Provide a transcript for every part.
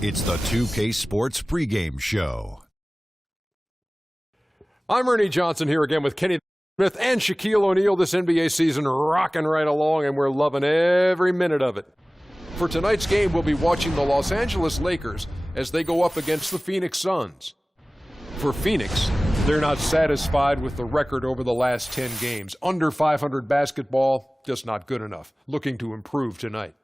It's the 2K Sports pregame show. I'm Ernie Johnson here again with Kenny Smith and Shaquille O'Neal. This NBA season rocking right along, and we're loving every minute of it. For tonight's game, we'll be watching the Los Angeles Lakers as they go up against the Phoenix Suns. For Phoenix, they're not satisfied with the record over the last 10 games. Under 500 basketball, just not good enough. Looking to improve tonight.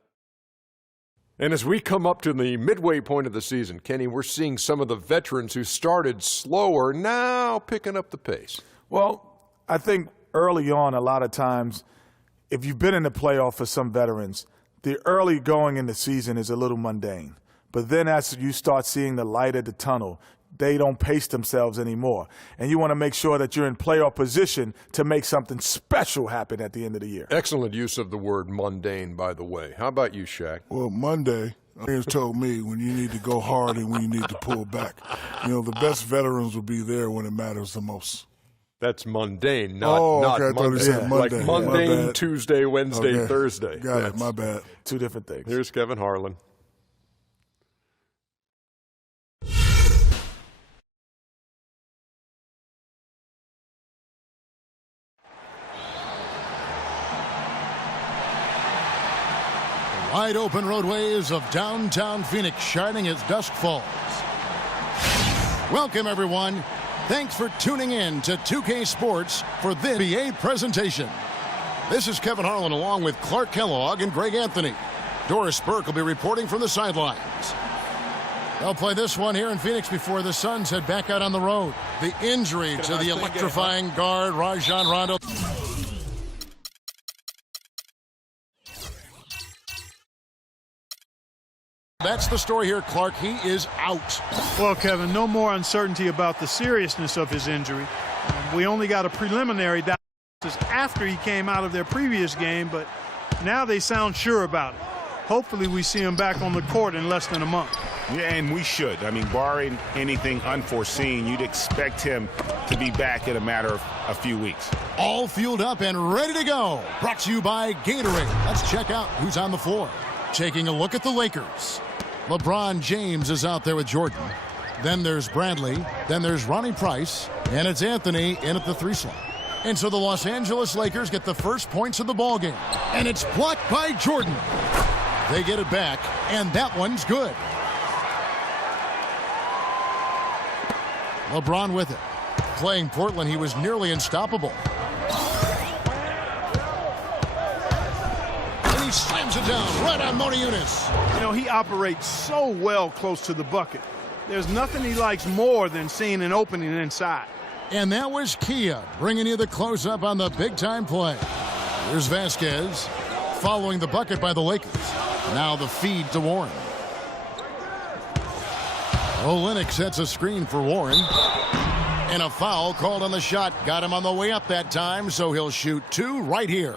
And as we come up to the midway point of the season, Kenny, we're seeing some of the veterans who started slower now picking up the pace. Well, I think early on, a lot of times, if you've been in the playoff for some veterans, the early going in the season is a little mundane. But then as you start seeing the light at the tunnel, they don't pace themselves anymore. And you want to make sure that you're in playoff position to make something special happen at the end of the year. Excellent use of the word mundane, by the way. How about you, Shaq? Well, Monday, has told me when you need to go hard and when you need to pull back. You know, the best veterans will be there when it matters the most. That's mundane, not okay, not I thought he said Monday. Like mundane Tuesday, Wednesday, Thursday. Got it, my bad. Two different things. Here's Kevin Harlan. Wide open roadways of downtown Phoenix shining as dusk falls. Welcome, everyone. Thanks for tuning in to 2K Sports for this NBA presentation. This is Kevin Harlan along with Clark Kellogg and Greg Anthony. Doris Burke will be reporting from the sidelines. They'll play this one here in Phoenix before the Suns head back out on the road. The injury to the electrifying guard, Rajon Rondo. That's the story here, Clark. He is out. Well, Kevin, no more uncertainty about the seriousness of his injury. We only got a preliminary diagnosis after he came out of their previous game, but now they sound sure about it. Hopefully we see him back on the court in less than a month. Yeah, and we should. I mean, barring anything unforeseen, you'd expect him to be back in a matter of a few weeks. All fueled up and ready to go. Brought to you by Gatorade. Let's check out who's on the floor. Taking a look at the Lakers. LeBron James is out there with Jordan. Then there's Bradley. Then there's Ronnie Price. And it's Anthony in at the three slot. And so the Los Angeles Lakers get the first points of the ballgame. And it's blocked by Jordan. They get it back, and that one's good. LeBron with it. Playing Portland, he was nearly unstoppable. And he slams it down right on Motiejunas. You know, he operates so well close to the bucket. There's nothing he likes more than seeing an opening inside. And that was Kia bringing you the close-up on the big-time play. Here's Vasquez following the bucket by the Lakers. Now the feed to Warren. Olynyk sets a screen for Warren. And a foul called on the shot. Got him on the way up that time, so he'll shoot two right here.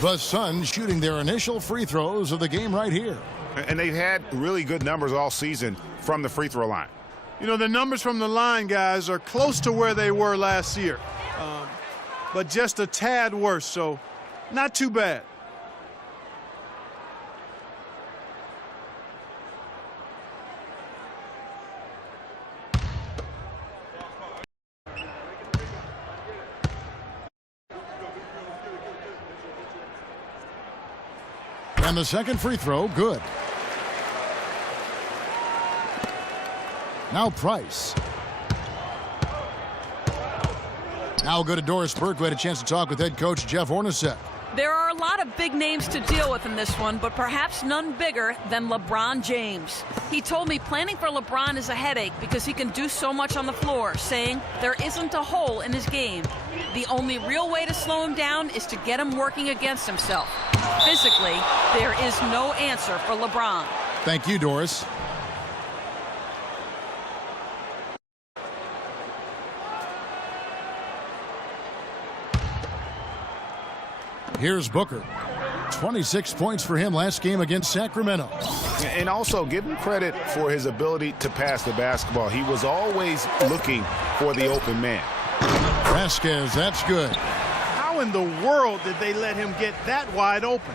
The Suns shooting their initial free throws of the game right here. And they've had really good numbers all season from the free throw line. You know, the numbers from the line, guys, are close to where they were last year. But just a tad worse, so not too bad. And the second free throw, good. Now Price. Now we'll go to Doris Burke, who had a chance to talk with head coach Jeff Hornacek. There are a lot of big names to deal with in this one, but perhaps none bigger than LeBron James. He told me planning for LeBron is a headache because he can do so much on the floor, saying there isn't a hole in his game. The only real way to slow him down is to get him working against himself. Physically, there is no answer for LeBron. Thank you, Doris. Here's Booker. 26 points for him last game against Sacramento. And also give him credit for his ability to pass the basketball. He was always looking for the open man. Vasquez, that's good. How in the world did they let him get that wide open?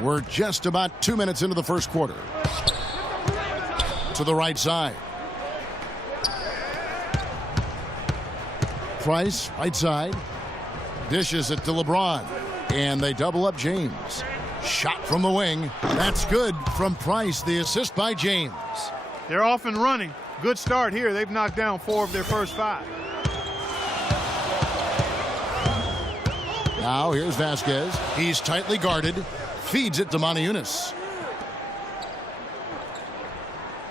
We're just about 2 minutes into the first quarter. To the right side. Price, right side. Dishes it to LeBron. And they double up James. Shot from the wing. That's good from Price. The assist by James. They're off and running. Good start here. They've knocked down 4 of their first 5. Now here's Vasquez. He's tightly guarded. Feeds it to Moniunas.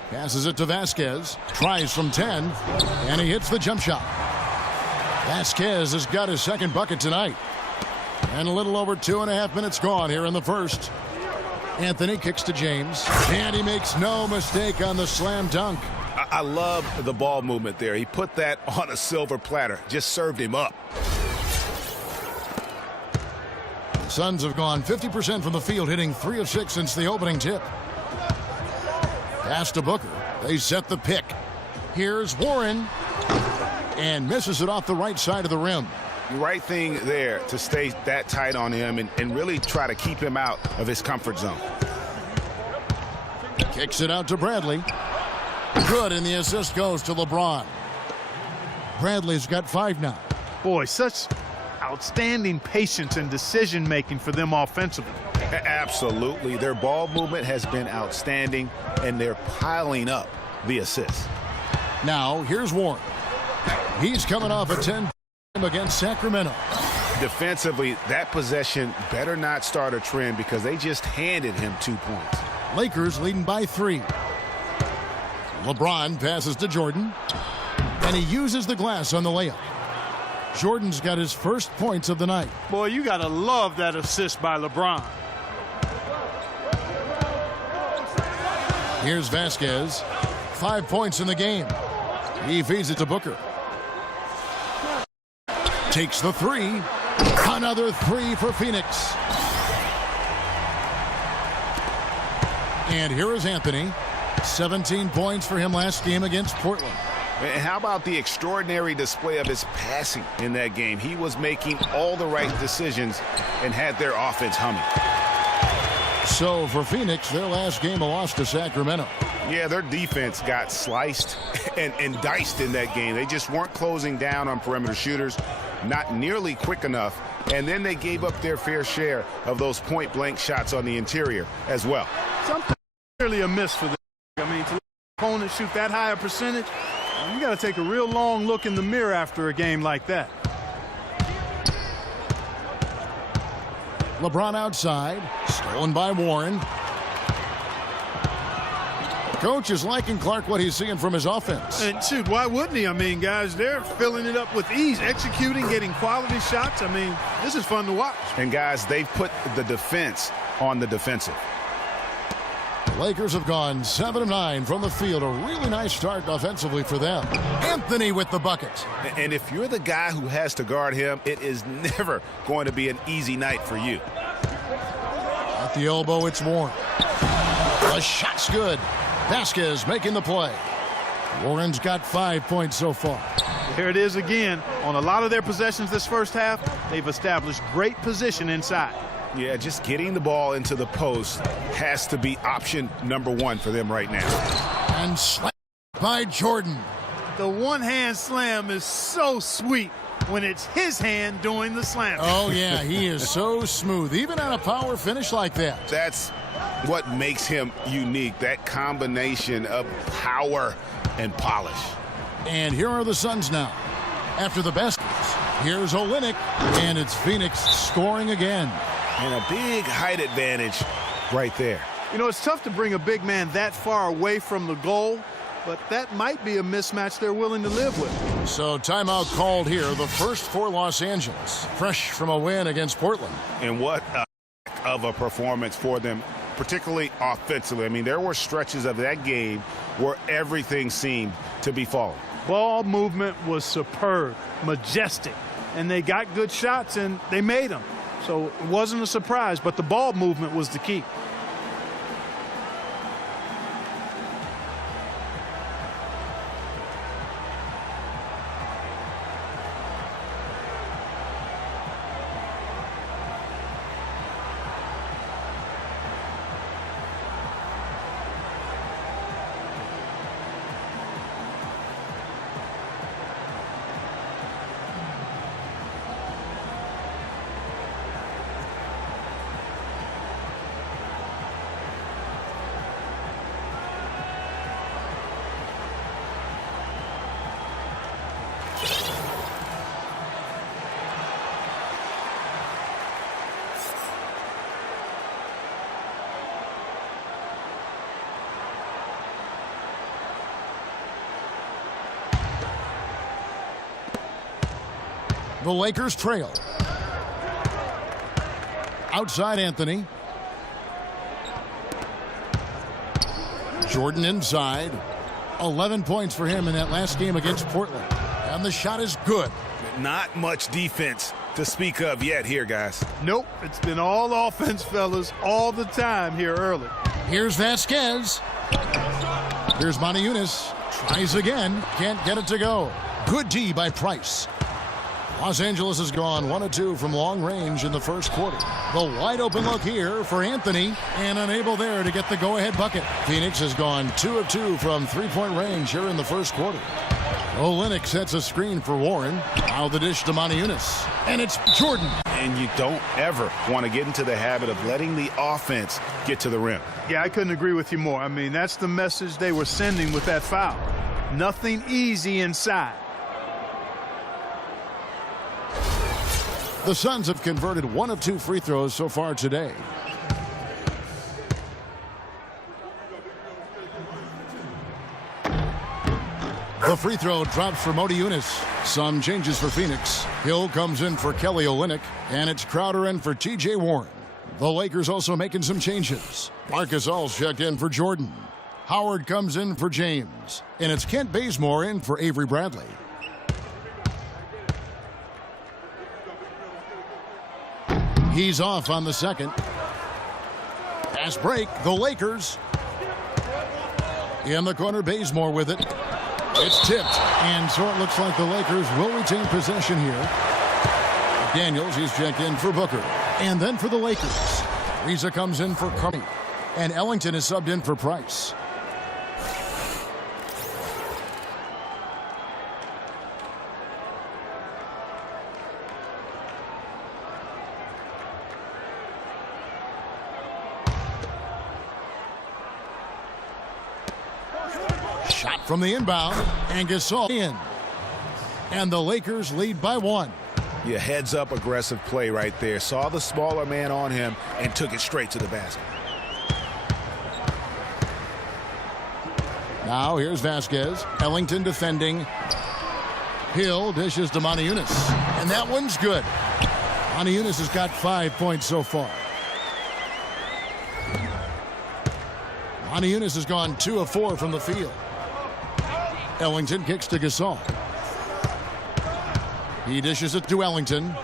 Passes it to Vasquez. Tries from 10. And he hits the jump shot. Vasquez has got his second bucket tonight. And a little over 2.5 minutes gone here in the first. Anthony kicks to James. And he makes no mistake on the slam dunk. I love the ball movement there. He put that on a silver platter. Just served him up. Suns have gone 50% from the field, hitting 3 of 6 since the opening tip. Pass to Booker. They set the pick. Here's Warren. And misses it off the right side of the rim. Right thing there to stay that tight on him and really try to keep him out of his comfort zone. Kicks it out to Bradley. Good, and the assist goes to LeBron. Bradley's got 5 now. Boy, such outstanding patience and decision-making for them offensively. Absolutely. Their ball movement has been outstanding, and they're piling up the assists. Now, here's Warren. He's coming off a 10 against Sacramento. Defensively, that possession better not start a trend because they just handed him 2 points. Lakers leading by 3. LeBron passes to Jordan, and he uses the glass on the layup. Jordan's got his first points of the night. Boy, you got to love that assist by LeBron. Here's Vasquez. 5 points in the game. He feeds it to Booker. Takes the 3. Another 3 for Phoenix. And here is Anthony. 17 points for him last game against Portland. And how about the extraordinary display of his passing in that game? He was making all the right decisions and had their offense humming. So for Phoenix, their last game a loss to Sacramento. Yeah, their defense got sliced and diced in that game. They just weren't closing down on perimeter shooters, not nearly quick enough, and then they gave up their fair share of those point-blank shots on the interior as well. Something clearly a miss for them. I mean, to let the opponent shoot that high a percentage, you got to take a real long look in the mirror after a game like that. LeBron outside, stolen by Warren. Coach is liking Clark what he's seeing from his offense. And shoot, why wouldn't he? I mean, guys, they're filling it up with ease, executing, getting quality shots. I mean, this is fun to watch. And guys, they've put the defense on the defensive. Lakers have gone 7 of 9 from the field. A really nice start offensively for them. Anthony with the bucket. And if you're the guy who has to guard him, it is never going to be an easy night for you. At the elbow, it's Warren. The shot's good. Vasquez making the play. Warren's got 5 points so far. Here it is again. On a lot of their possessions this first half, they've established great position inside. Yeah, just getting the ball into the post has to be option number 1 for them right now. And slammed by Jordan. The one-hand slam is so sweet when it's his hand doing the slam. Oh, yeah, he is so smooth, even on a power finish like that. That's what makes him unique, that combination of power and polish. And here are the Suns now. After the baskets, here's Olynyk, and it's Phoenix scoring again. And a big height advantage right there. You know, it's tough to bring a big man that far away from the goal, but that might be a mismatch they're willing to live with. So timeout called here, the first for Los Angeles, fresh from a win against Portland. And what of a performance for them, particularly offensively. I mean, there were stretches of that game where everything seemed to be falling. Ball movement was superb, majestic, and they got good shots and they made them. So it wasn't a surprise, but the ball movement was the key. The Lakers trail. Outside Anthony. Jordan inside. 11 points for him in that last game against Portland. And the shot is good. Not much defense to speak of yet here, guys. Nope, it's been all offense, fellas, all the time here early. Here's Vasquez. Here's Moniunas. Tries again. Can't get it to go. Good D by Price. Los Angeles has gone 1 of 2 from long range in the first quarter. The wide open look here for Anthony, and unable there to get the go-ahead bucket. Phoenix has gone 2 of 2 from three-point range here in the first quarter. Olynyk sets a screen for Warren. Now the dish to Moniunas. And it's Jordan. And you don't ever want to get into the habit of letting the offense get to the rim. Yeah, I couldn't agree with you more. I mean, that's the message they were sending with that foul. Nothing easy inside. The Suns have converted 1 of 2 free throws so far today. The free throw drops for Moniunas. Some changes for Phoenix. Hill comes in for Kelly Olynyk, and it's Crowder in for T.J. Warren. The Lakers also making some changes. Marc Gasol's checked in for Jordan. Howard comes in for James, and it's Kent Bazemore in for Avery Bradley. He's off on the second. Pass break, the Lakers. In the corner, Bazemore with it. It's tipped, and so it looks like the Lakers will retain possession here. Daniels, he's checked in for Booker. And then for the Lakers, Reza comes in for Curry. And Ellington is subbed in for Price. Shot from the inbound, and Gasol in. And the Lakers lead by 1. Yeah, heads up aggressive play right there. Saw the smaller man on him and took it straight to the basket. Now here's Vasquez. Ellington defending. Hill dishes to Moniunas. And that one's good. Moniunas has got 5 points so far. Moniunas has gone 2 of 4 from the field. Ellington kicks to Gasol. He dishes it to Ellington.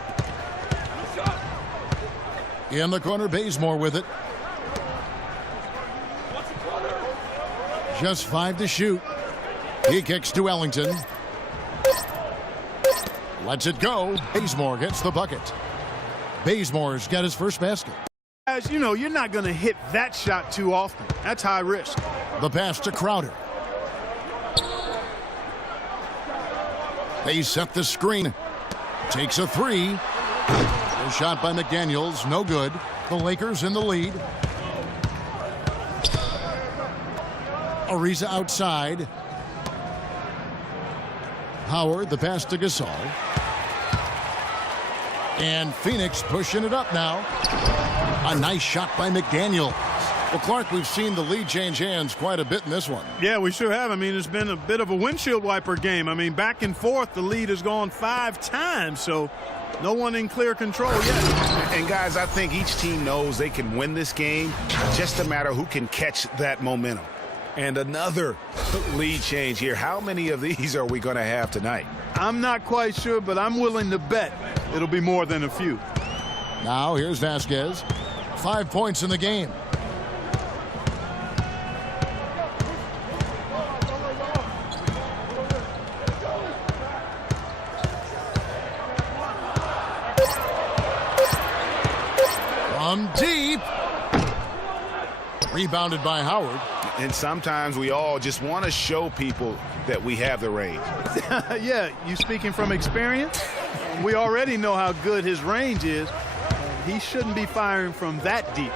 In the corner, Bazemore with it. Just 5 to shoot. He kicks to Ellington. Lets it go. Bazemore gets the bucket. Bazemore's got his first basket. As you know, you're not going to hit that shot too often. That's high risk. The pass to Crowder. They set the screen. Takes a 3. A shot by McDaniels, no good. The Lakers in the lead. Ariza outside. Howard, the pass to Gasol. And Phoenix pushing it up now. A nice shot by McDaniels. Well, Clark, we've seen the lead change hands quite a bit in this one. Yeah, we sure have. I mean, it's been a bit of a windshield wiper game. I mean, back and forth, the lead has gone 5 times, so no one in clear control yet. And, guys, I think each team knows they can win this game. Just a matter who can catch that momentum. And another lead change here. How many of these are we going to have tonight? I'm not quite sure, but I'm willing to bet it'll be more than a few. Now here's Vasquez. 5 points in the game. From deep. Rebounded by Howard. And sometimes we all just want to show people that we have the range. Yeah, you speaking from experience? We already know how good his range is. He shouldn't be firing from that deep.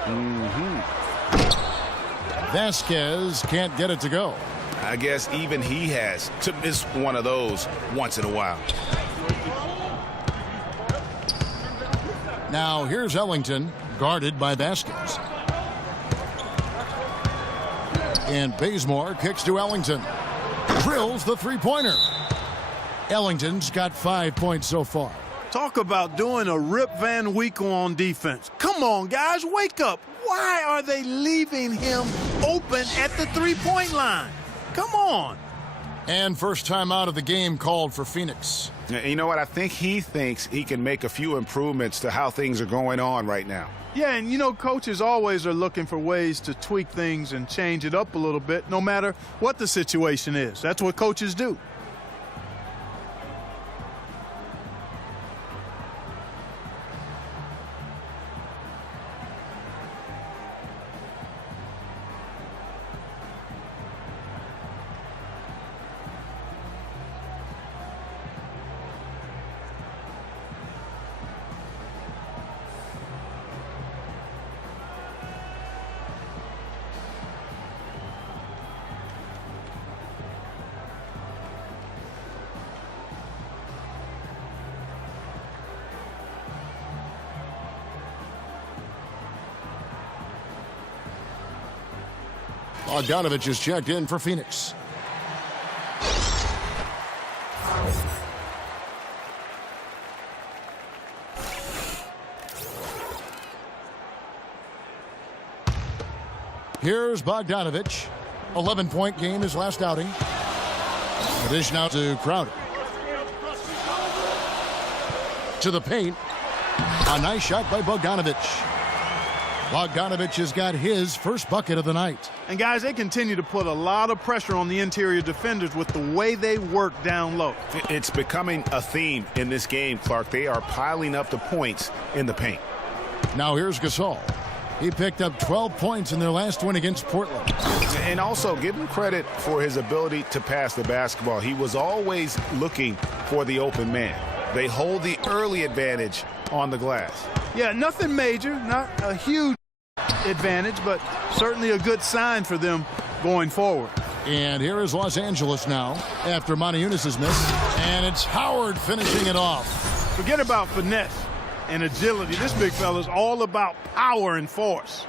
Vasquez can't get it to go. I guess even he has to miss one of those once in a while. Now here's Ellington, guarded by Vasquez. And Bazemore kicks to Ellington. Drills the three-pointer. Ellington's got 5 points so far. Talk about doing a Rip Van Winkle on defense. Come on, guys, wake up. Why are they leaving him open at the three-point line? Come on. And first time out of the game called for Phoenix. You know what? I think he thinks he can make a few improvements to how things are going on right now. Yeah, and you know, coaches always are looking for ways to tweak things and change it up a little bit, no matter what the situation is. That's what coaches do. Bogdanovich is checked in for Phoenix. Here's Bogdanovich. 11-point game his last outing. Dish now to Crowder. To the paint. A nice shot by Bogdanovich. Bogdanovich has got his first bucket of the night. And guys, they continue to put a lot of pressure on the interior defenders with the way they work down low. It's becoming a theme in this game, Clark. They are piling up the points in the paint. Now here's Gasol. He picked up 12 points in their last win against Portland. And also give him credit for his ability to pass the basketball. He was always looking for the open man. They hold the early advantage on the glass. Yeah, nothing major, not a huge advantage, but certainly a good sign for them going forward. And here is Los Angeles now after Monty Eunice's miss. And it's Howard finishing it off. Forget about finesse and agility. This big fella's all about power and force.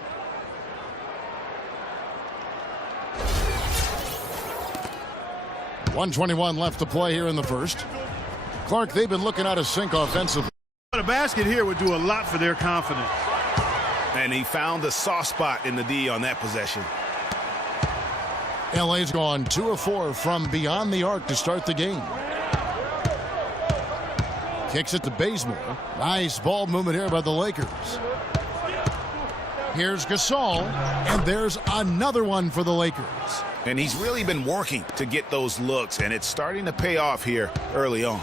.121 left to play here in the first. Clark, they've been looking out of sync offensively. But a basket here would do a lot for their confidence. And he found the soft spot in the D on that possession. LA's gone 2 of 4 from beyond the arc to start the game. Kicks it to Bazemore. Nice ball movement here by the Lakers. Here's Gasol, and there's another one for the Lakers. And he's really been working to get those looks, and it's starting to pay off here early on.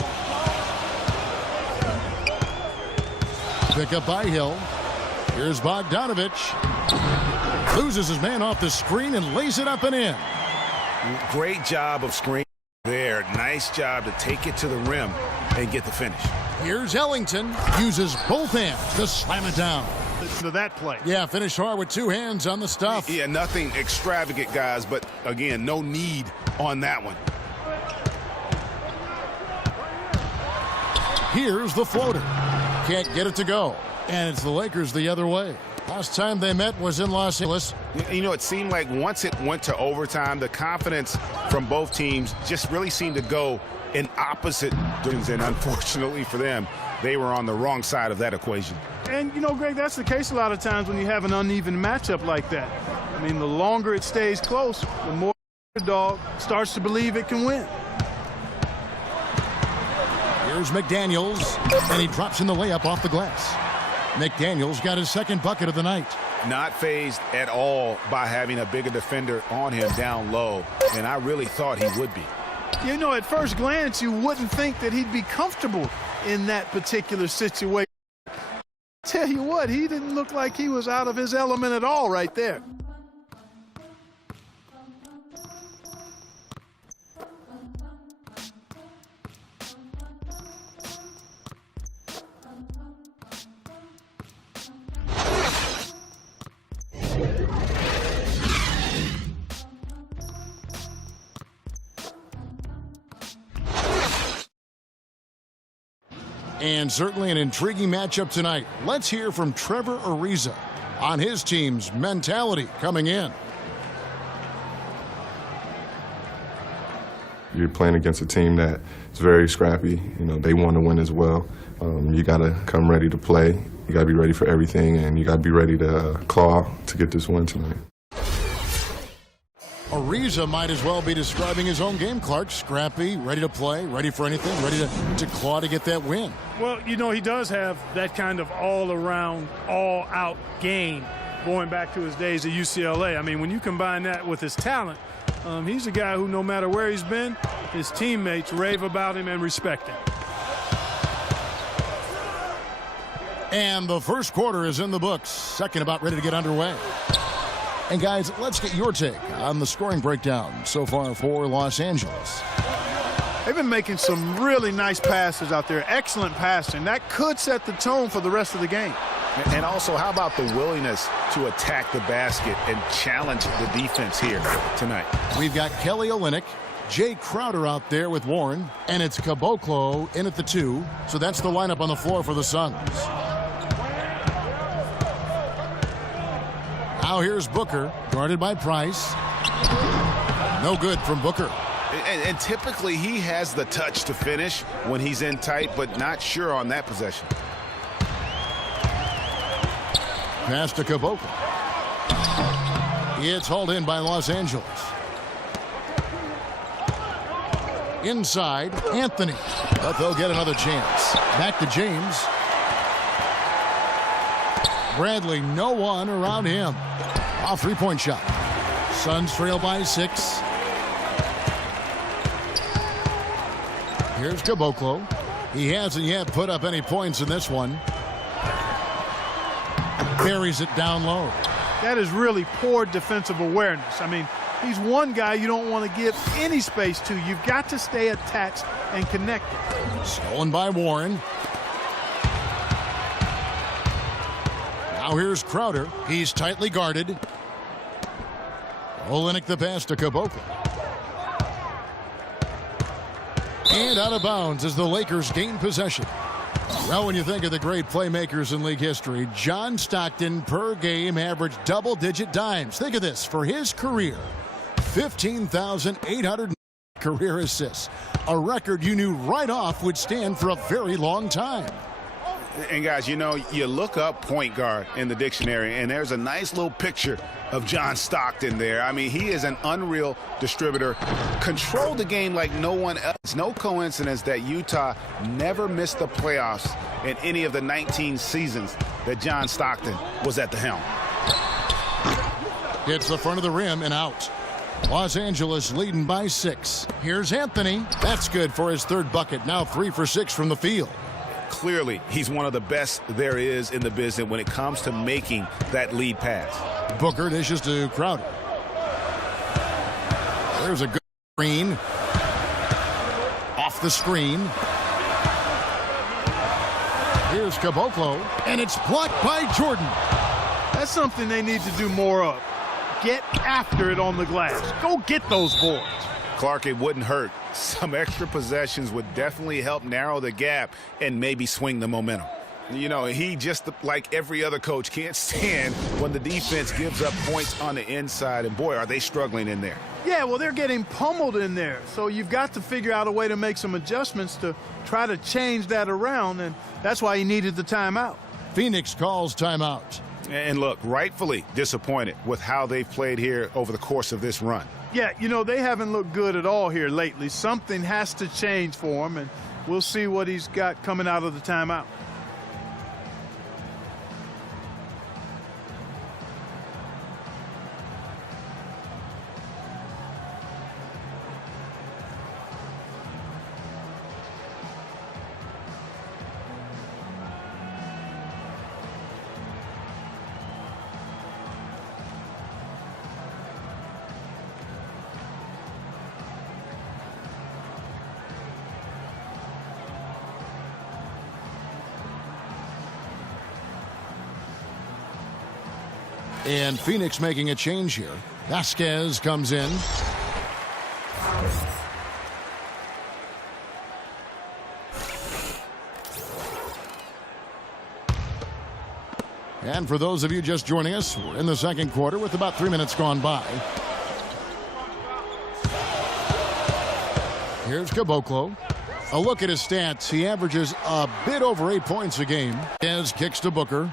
Pick up by Hill. Here's Bogdanovich. Loses his man off the screen and lays it up and in. Great job of screen there. Nice job to take it to the rim and get the finish. Here's Ellington. Uses both hands to slam it down. To that play. Yeah, finished hard with 2 hands on the stuff. Yeah, nothing extravagant, guys, but again, no need on that one. Here's the floater. Can't get it to go. And it's the Lakers the other way. Last time they met was in Los Angeles. You know, it seemed like once it went to overtime, the confidence from both teams just really seemed to go in opposite directions. And unfortunately for them, they were on the wrong side of that equation. And, you know, Greg, that's the case a lot of times when you have an uneven matchup like that. I mean, the longer it stays close, the more the dog starts to believe it can win. Here's McDaniels, and he drops in the layup off the glass. McDaniels got his second bucket of the night. Not fazed at all by having a bigger defender on him down low, and I really thought he would be. You know, at first glance, you wouldn't think that he'd be comfortable in that particular situation. Tell you what, he didn't look like he was out of his element at all right there. And certainly an intriguing matchup tonight. Let's hear from Trevor Ariza on his team's mentality coming in. You're playing against a team that is very scrappy. You know, they want to win as well. You got to come ready to play. You got to be ready for everything, and you got to be ready to claw to get this win tonight. Ariza might as well be describing his own game, Clark. Scrappy, ready to play, ready for anything, ready to claw to get that win. Well, you know, he does have that kind of all-around, all-out game going back to his days at UCLA. I mean, when you combine that with his talent, he's a guy who, no matter where he's been, his teammates rave about him and respect him. And the first quarter is in the books. Second about ready to get underway. And guys, let's get your take on the scoring breakdown so far for Los Angeles. They've been making some really nice passes out there. Excellent passing. That could set the tone for the rest of the game. And also, how about the willingness to attack the basket and challenge the defense here tonight? We've got Kelly Olynyk, Jay Crowder out there with Warren, and it's Caboclo in at the 2. So that's the lineup on the floor for the Suns. Now here's Booker, guarded by Price. No good from Booker. And typically he has the touch to finish when he's in tight, but not sure on that possession. Pass to Caboclo. It's hauled in by Los Angeles. Inside, Anthony. But they'll get another chance. Back to James. Bradley, no one around him. Off three-point shot. Suns trail by 6. Here's Caboclo. He hasn't yet put up any points in this one. Carries it down low. That is really poor defensive awareness. I mean, he's one guy you don't want to give any space to. You've got to stay attached and connected. Stolen by Warren. Now here's Crowder. He's tightly guarded. Olynyk the pass to Caboclo. And out of bounds as the Lakers gain possession. Well, when you think of the great playmakers in league history, John Stockton per game averaged double-digit dimes. Think of this. For his career, 15,800 career assists. A record you knew right off would stand for a very long time. And guys, you know, you look up point guard in the dictionary, and there's a nice little picture of John Stockton there. I mean, he is an unreal distributor. Controlled the game like no one else. No coincidence that Utah never missed the playoffs in any of the 19 seasons that John Stockton was at the helm. Hits the front of the rim and out. Los Angeles leading by 6. Here's Anthony. That's good for his third bucket. Now 3 for 6 from the field. Clearly, he's one of the best there is in the business when it comes to making that lead pass. Booker dishes to Crowder. There's a good screen. Off the screen. Here's Caboclo, and it's blocked by Jordan. That's something they need to do more of. Get after it on the glass. Go get those boards. Clark, it wouldn't hurt. Some extra possessions would definitely help narrow the gap and maybe swing the momentum. You know, he just, like every other coach, can't stand when the defense gives up points on the inside. And, boy, are they struggling in there. Yeah, well, they're getting pummeled in there. So you've got to figure out a way to make some adjustments to try to change that around. And that's why he needed the timeout. Phoenix calls timeout. And, look, rightfully disappointed with how they've played here over the course of this run. Yeah, you know, they haven't looked good at all here lately. Something has to change for him, and we'll see what he's got coming out of the timeout. And Phoenix making a change here. Vasquez comes in. And for those of you just joining us, we're in the second quarter with about 3 minutes gone by. Here's Caboclo. A look at his stats. He averages a bit over 8 points a game. As kicks to Booker.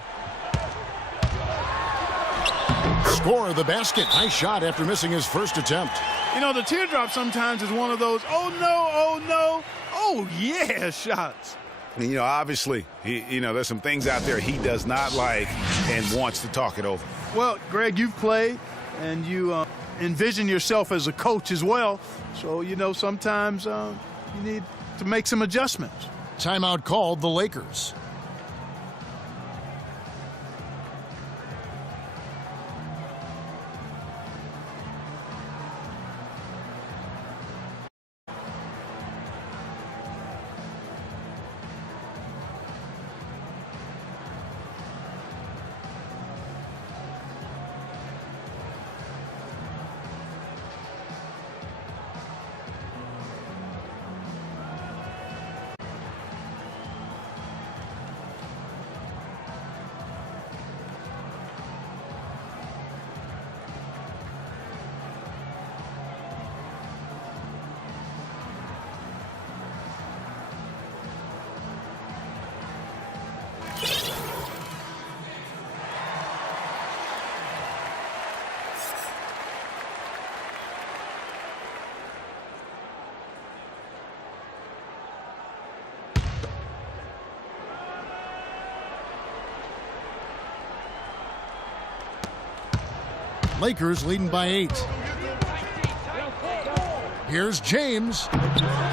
Score the basket. Nice shot after missing his first attempt. You know, the teardrop sometimes is one of those, oh no, oh yeah shots. And, you know, obviously, there's some things out there he does not like and wants to talk it over. Well, Greg, you've played and you envision yourself as a coach as well. So, you know, sometimes you need to make some adjustments. Timeout called the Lakers. Lakers leading by 8. Here's James.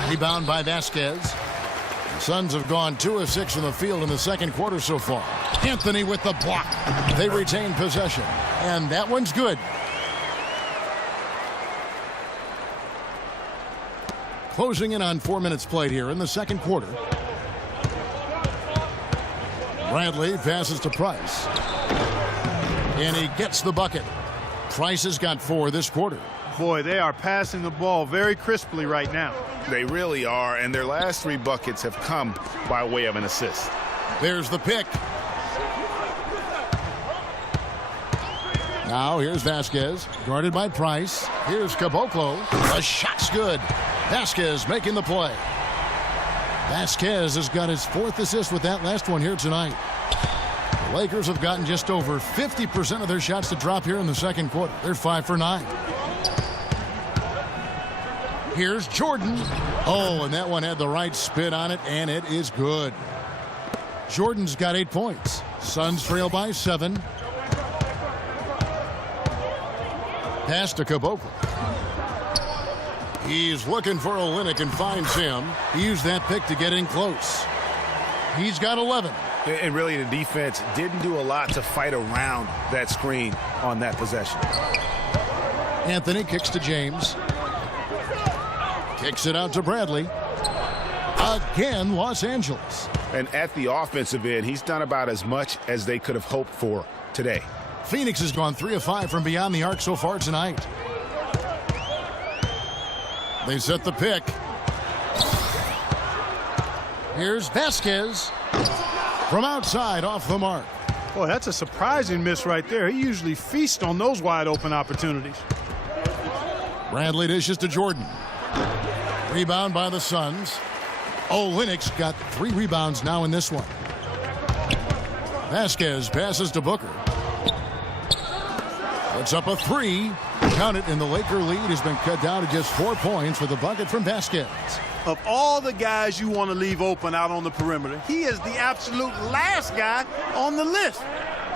Rebound by Vasquez. The Suns have gone 2 of 6 from the field in the second quarter so far. Anthony with the block. They retain possession. And that one's good. Closing in on 4 minutes played here in the second quarter. Bradley passes to Price. And he gets the bucket. Price has got 4 this quarter. Boy, they are passing the ball very crisply right now. They really are, and their last 3 buckets have come by way of an assist. There's the pick. Now here's Vasquez, guarded by Price. Here's Caboclo. The shot's good. Vasquez making the play. Vasquez has got his 4th assist with that last one here tonight. The Lakers have gotten just over 50% of their shots to drop here in the second quarter. They're 5 for 9. Here's Jordan. Oh, and that one had the right spin on it, and it is good. Jordan's got 8 points. Suns trail by 7. Pass to Caboclo. He's looking for Olynyk and finds him. He used that pick to get in close. He's got 11. And really, the defense didn't do a lot to fight around that screen on that possession. Anthony kicks to James. Kicks it out to Bradley. Again, Los Angeles. And at the offensive end, he's done about as much as they could have hoped for today. Phoenix has gone 3 of 5 from beyond the arc so far tonight. They set the pick. Here's Vasquez. From outside, off the mark. Boy, that's a surprising miss right there. He usually feasts on those wide open opportunities. Bradley dishes to Jordan. Rebound by the Suns. Olynyk's got 3 rebounds now in this one. Vasquez passes to Booker. Puts up a 3. Count it, and the Laker lead has been cut down to just 4 points with a bucket from Vasquez. Of all the guys you want to leave open out on the perimeter, he is the absolute last guy on the list.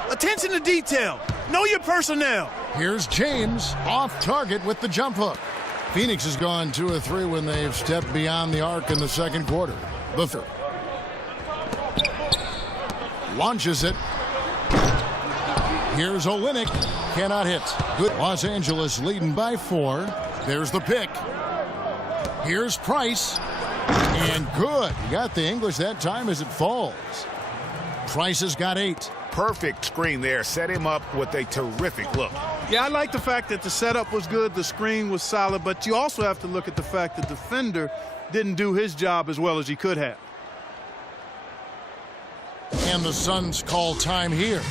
Attention to detail. Know your personnel. Here's James off target with the jump hook. Phoenix has gone 2 of 3 when they've stepped beyond the arc in the second quarter. Booker launches it. Here's Olynyk. Cannot hit. Good. Los Angeles leading by 4. There's the pick. Here's Price. And good. He got the English that time as it falls. Price has got 8. Perfect screen there. Set him up with a terrific look. Yeah, I like the fact that the setup was good, the screen was solid, but you also have to look at the fact that the defender didn't do his job as well as he could have. And the Suns call time here.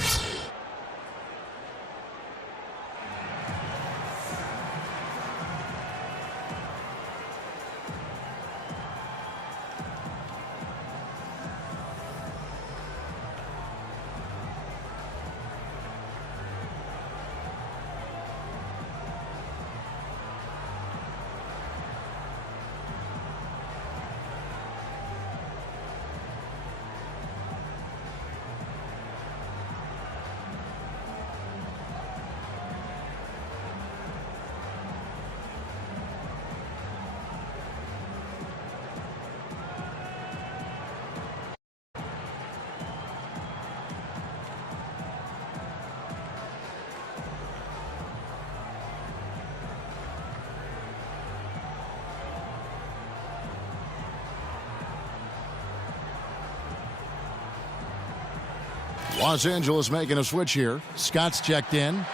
Los Angeles making a switch here. Scott's checked in.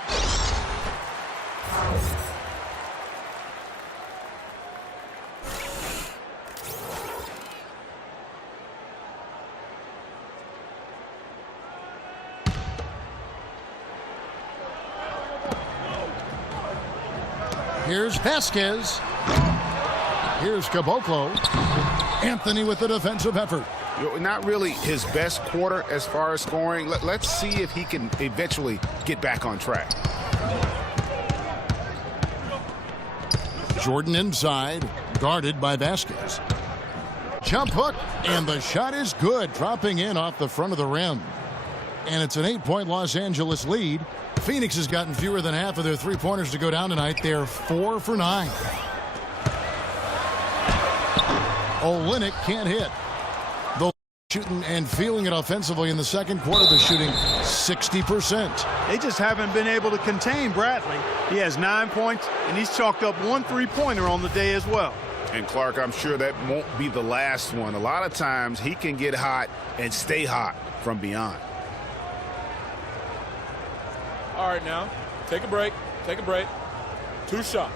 Here's Vasquez. Here's Caboclo. Anthony with the defensive effort. Not really his best quarter as far as scoring. Let's see if he can eventually get back on track. Jordan inside, guarded by Vasquez. Jump hook, and the shot is good, dropping in off the front of the rim. And it's an 8-point Los Angeles lead. Phoenix has gotten fewer than half of their three-pointers to go down tonight. They're 4 for 9. Olynyk can't hit. The shooting and feeling it offensively in the second quarter. They're shooting 60%. They just haven't been able to contain Bradley. He has 9 points, and he's chalked up 1 3-pointer on the day as well. And Clark, I'm sure that won't be the last one. A lot of times he can get hot and stay hot from beyond. All right, now, take a break. Take a break. 2 shots.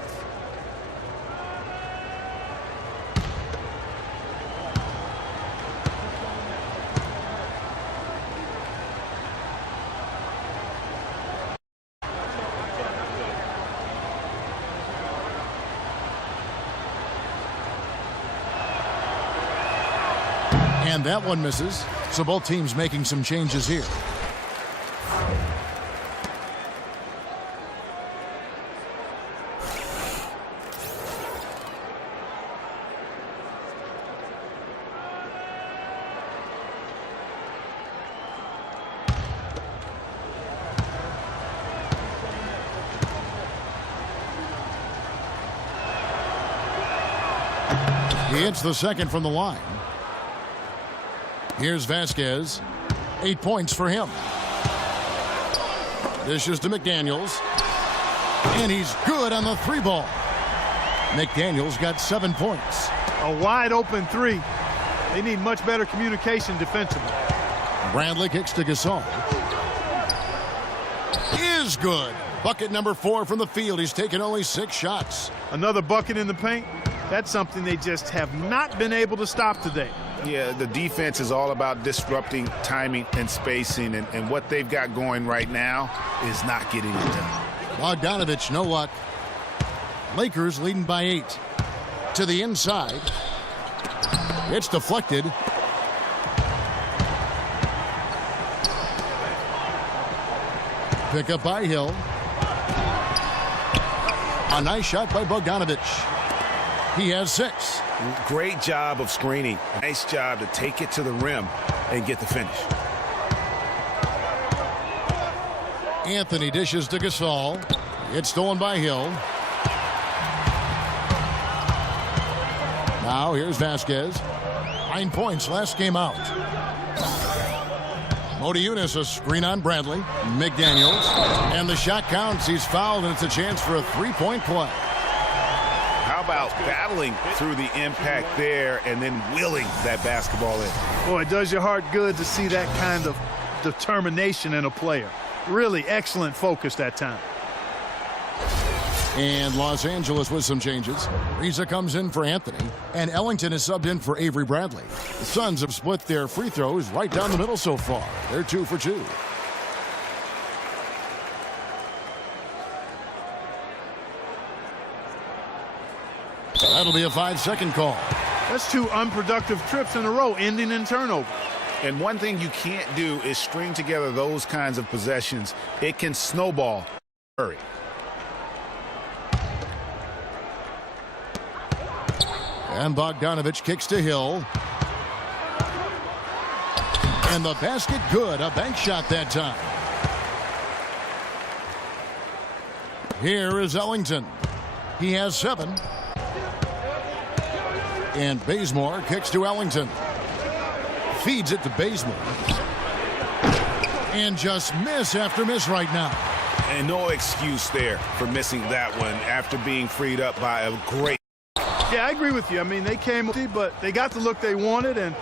And that one misses. So both teams making some changes here. He hits the second from the line. Here's Vasquez. 8 points for him. Dishes to McDaniels. And he's good on the 3-ball. McDaniels got 7 points. A wide open 3. They need much better communication defensively. Bradley kicks to Gasol. Is good. Bucket number 4 from the field. He's taken only 6 shots. Another bucket in the paint. That's something they just have not been able to stop today. Yeah, the defense is all about disrupting timing and spacing, and what they've got going right now is not getting it done. Bogdanovich, no luck. Lakers leading by 8. To the inside. It's deflected. Pick up by Hill. A nice shot by Bogdanovich. He has 6. Great job of screening. Nice job to take it to the rim and get the finish. Anthony dishes to Gasol. It's stolen by Hill. Now here's Vasquez. 9 points last game out. Modiunas a screen on Bradley. McDaniels. And the shot counts. He's fouled, and it's a chance for a 3-point play. How about battling through the impact there and then willing that basketball in? Boy, it does your heart good to see that kind of determination in a player. Really excellent focus that time. And Los Angeles with some changes. Reza comes in for Anthony, and Ellington is subbed in for Avery Bradley. The Suns have split their free throws right down the middle so far. They're 2 for 2. That'll be a 5-second call. That's 2 unproductive trips in a row, ending in turnover. And one thing you can't do is string together those kinds of possessions. It can snowball. Hurry. And Bogdanovich kicks to Hill. And the basket good. A bank shot that time. Here is Ellington. He has 7. And Bazemore kicks to Ellington. Feeds it to Bazemore. And just miss after miss right now. And no excuse there for missing that one after being freed up by a great. Yeah, I agree with you. I mean, they came, but they got the look they wanted, and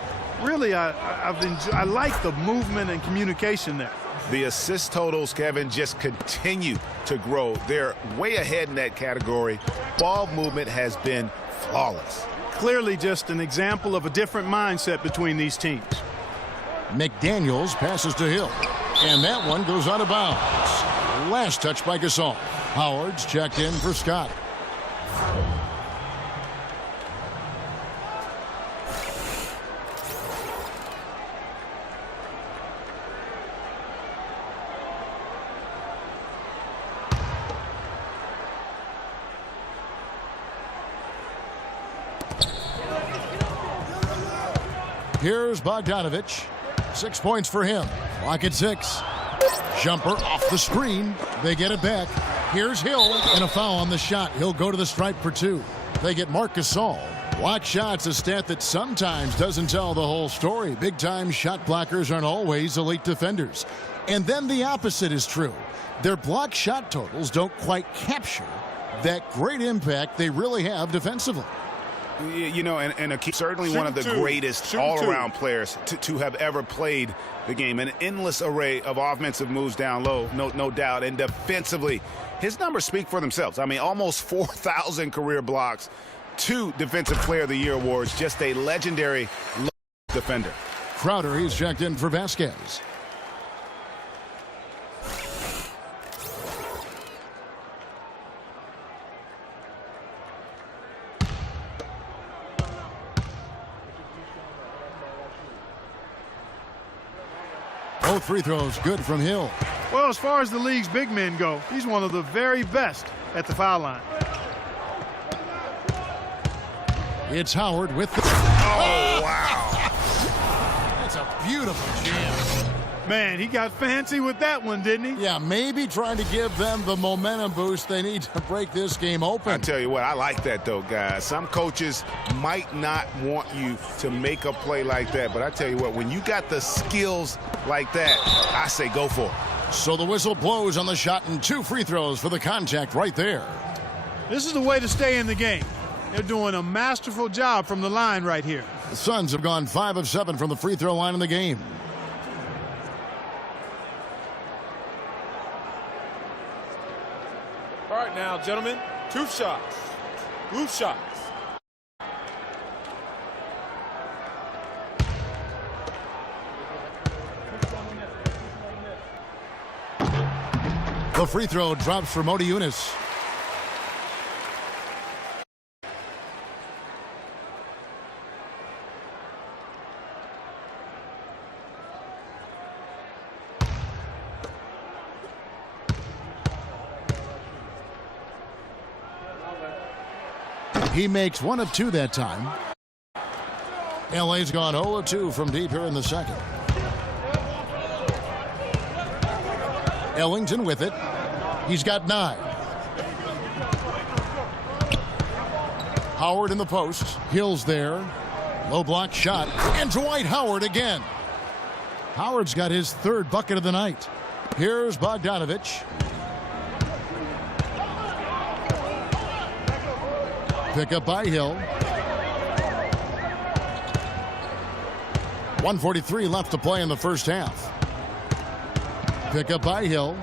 really, I like the movement and communication there. The assist totals, Kevin, just continue to grow. They're way ahead in that category. Ball movement has been flawless. Clearly just an example of a different mindset between these teams. McDaniels passes to Hill. And that one goes out of bounds. Last touch by Gasol. Howard's checked in for Scott. Here's Bogdanovich. 6 points for him. Clock at 6. Jumper off the screen. They get it back. Here's Hill, and a foul on the shot. He'll go to the stripe for 2. They get Marc Gasol. Block shots, a stat that sometimes doesn't tell the whole story. Big-time shot blockers aren't always elite defenders. And then the opposite is true. Their block shot totals don't quite capture that great impact they really have defensively. You know, and certainly one of the greatest all-around players to have ever played the game. An endless array of offensive moves down low, no doubt. And defensively, his numbers speak for themselves. I mean, almost 4,000 career blocks, 2 Defensive Player of the Year awards, just a legendary defender. Crowder, he's checked in for Vasquez. Both free throws good from Hill. Well, as far as the league's big men go, he's one of the very best at the foul line. It's Howard with the... Oh, wow. That's a beautiful jam. Man, he got fancy with that one, didn't he? Yeah, maybe trying to give them the momentum boost they need to break this game open. I tell you what, I like that, though, guys. Some coaches might not want you to make a play like that, but I tell you what, when you got the skills like that, I say go for it. So the whistle blows on the shot and 2 free throws for the contact right there. This is the way to stay in the game. They're doing a masterful job from the line right here. The Suns have gone 5 of 7 from the free throw line in the game. All right, now, gentlemen, 2 shots. 2 shots. The free throw drops for Modi Yunus. He makes 1 of 2 that time. LA's gone 0 of 2 from deep here in the second. Ellington with it. He's got 9. Howard in the post. Hill's there. Low block shot. And Dwight Howard again. Howard's got his 3rd bucket of the night. Here's Bogdanovich. Pick up by Hill. 1:43 left to play in the first half. Pick up by Hill.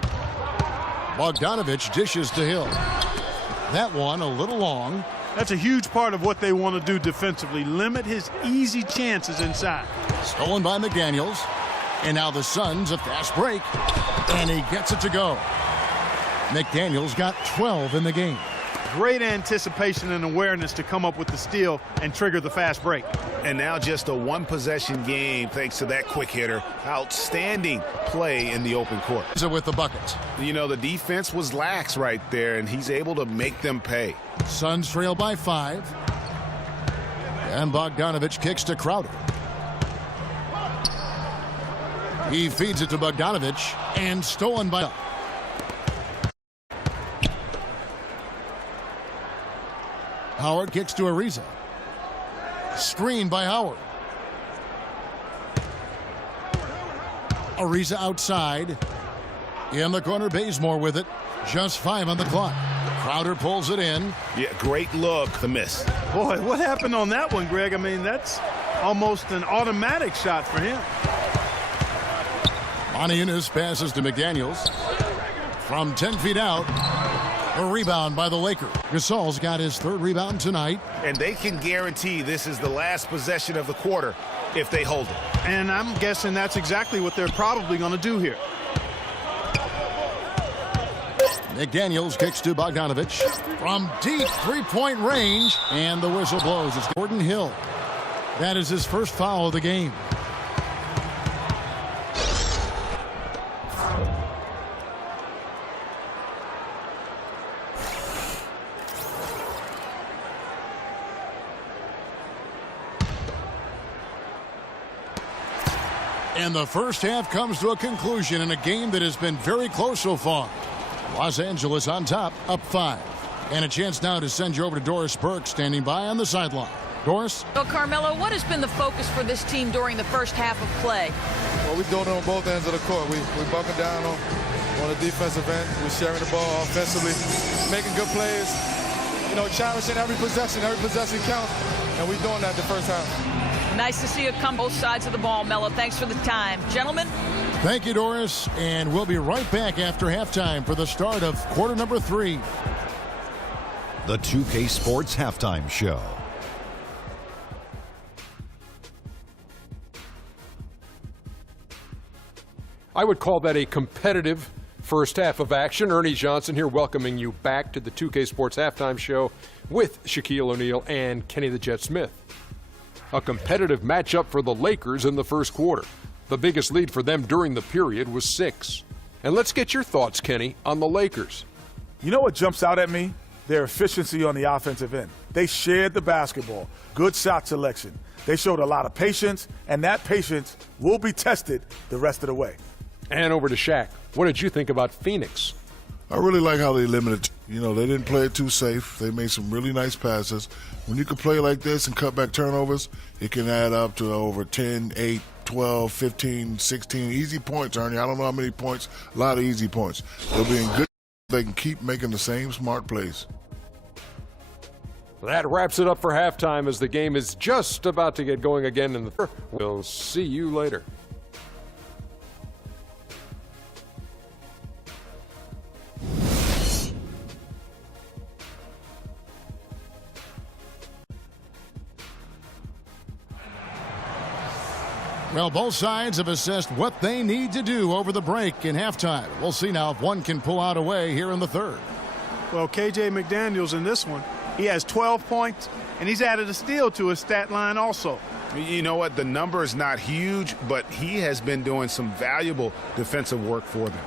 Bogdanovich dishes to Hill. That one a little long. That's a huge part of what they want to do defensively. Limit his easy chances inside. Stolen by McDaniels. And now the Suns a fast break. And he gets it to go. McDaniels got 12 in the game. Great anticipation and awareness to come up with the steal and trigger the fast break. And now just a 1-possession game thanks to that quick hitter. Outstanding play in the open court. With the buckets. You know, the defense was lax right there, and he's able to make them pay. Suns trail by 5. And Bogdanovich kicks to Crowder. He feeds it to Bogdanovich and stolen by... Howard kicks to Ariza. Screen by Howard. Ariza outside. In the corner, Bazemore with it. Just 5 on the clock. Crowder pulls it in. Yeah, great look. The miss. Boy, what happened on that one, Greg? I mean, that's almost an automatic shot for him. Yunus passes to McDaniels. From 10 feet out. A rebound by the Lakers. Gasol's got his third rebound tonight. And they can guarantee this is the last possession of the quarter if they hold it. And I'm guessing that's exactly what they're probably going to do here. McDaniels kicks to Bogdanovich from deep three-point range, and the whistle blows. It's Gordon Hill. That is his first foul of the game. And the first half comes to a conclusion in a game that has been very close so far. Los Angeles on top, up 5. And a chance now to send you over to Doris Burke, standing by on the sideline. Doris? So, Carmelo, what has been the focus for this team during the first half of play? Well, we're doing it on both ends of the court. We're bucking down on the defensive end. We're sharing the ball offensively, making good plays. You know, cherishing every possession counts. And we're doing that the first half. Nice to see you come both sides of the ball, Melo. Thanks for the time. Gentlemen. Thank you, Doris. And we'll be right back after halftime for the start of quarter number 3. The 2K Sports Halftime Show. I would call that a competitive first half of action. Ernie Johnson here welcoming you back to the 2K Sports Halftime Show with Shaquille O'Neal and Kenny the Jet Smith. A competitive matchup for the Lakers in the first quarter. The biggest lead for them during the period was 6. And let's get your thoughts, Kenny, on the Lakers. You know what jumps out at me? Their efficiency on the offensive end. They shared the basketball. Good shot selection. They showed a lot of patience, and that patience will be tested the rest of the way. And over to Shaq. What did you think about Phoenix? I really like how they limited. You know, they didn't play it too safe. They made some really nice passes. When you can play like this and cut back turnovers, it can add up to over 10, 8, 12, 15, 16 easy points, Ernie. I don't know how many points, a lot of easy points. They'll be in good. They can keep making the same smart plays. That wraps it up for halftime as the game is just about to get going again in the third. We'll see you later. Well, both sides have assessed what they need to do over the break in halftime. We'll see now if one can pull out a way here in the third. Well, KJ McDaniels in this one, he has 12 points, and he's added a steal to his stat line also. You know what? The number is not huge, but he has been doing some valuable defensive work for them.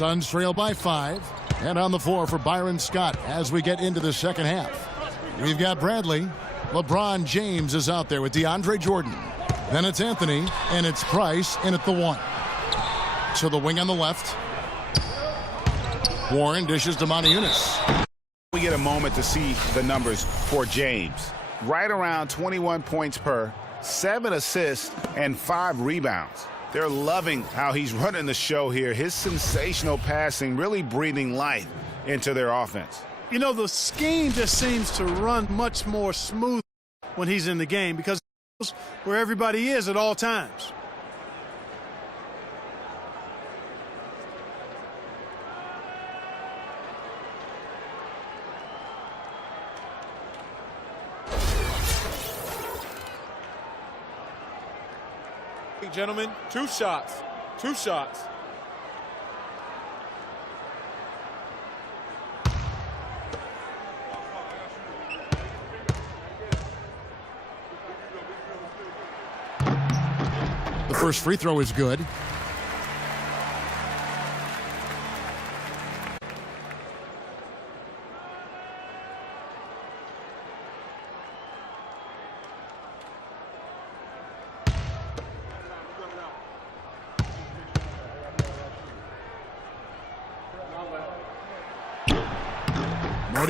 Suns trail by 5. And on the floor for Byron Scott as we get into the second half. We've got Bradley. LeBron James is out there with DeAndre Jordan. Then it's Anthony, and it's Price in at the 1. To the wing on the left. Warren dishes to Yunus. We get a moment to see the numbers for James. Right around 21 points per, 7 assists, and 5 rebounds. They're loving how he's running the show here. His sensational passing really breathing life into their offense. You know, the scheme just seems to run much more smooth when he's in the game because he knows where everybody is at all times. gentlemen, 2 shots. 2 shots. The first free throw is good.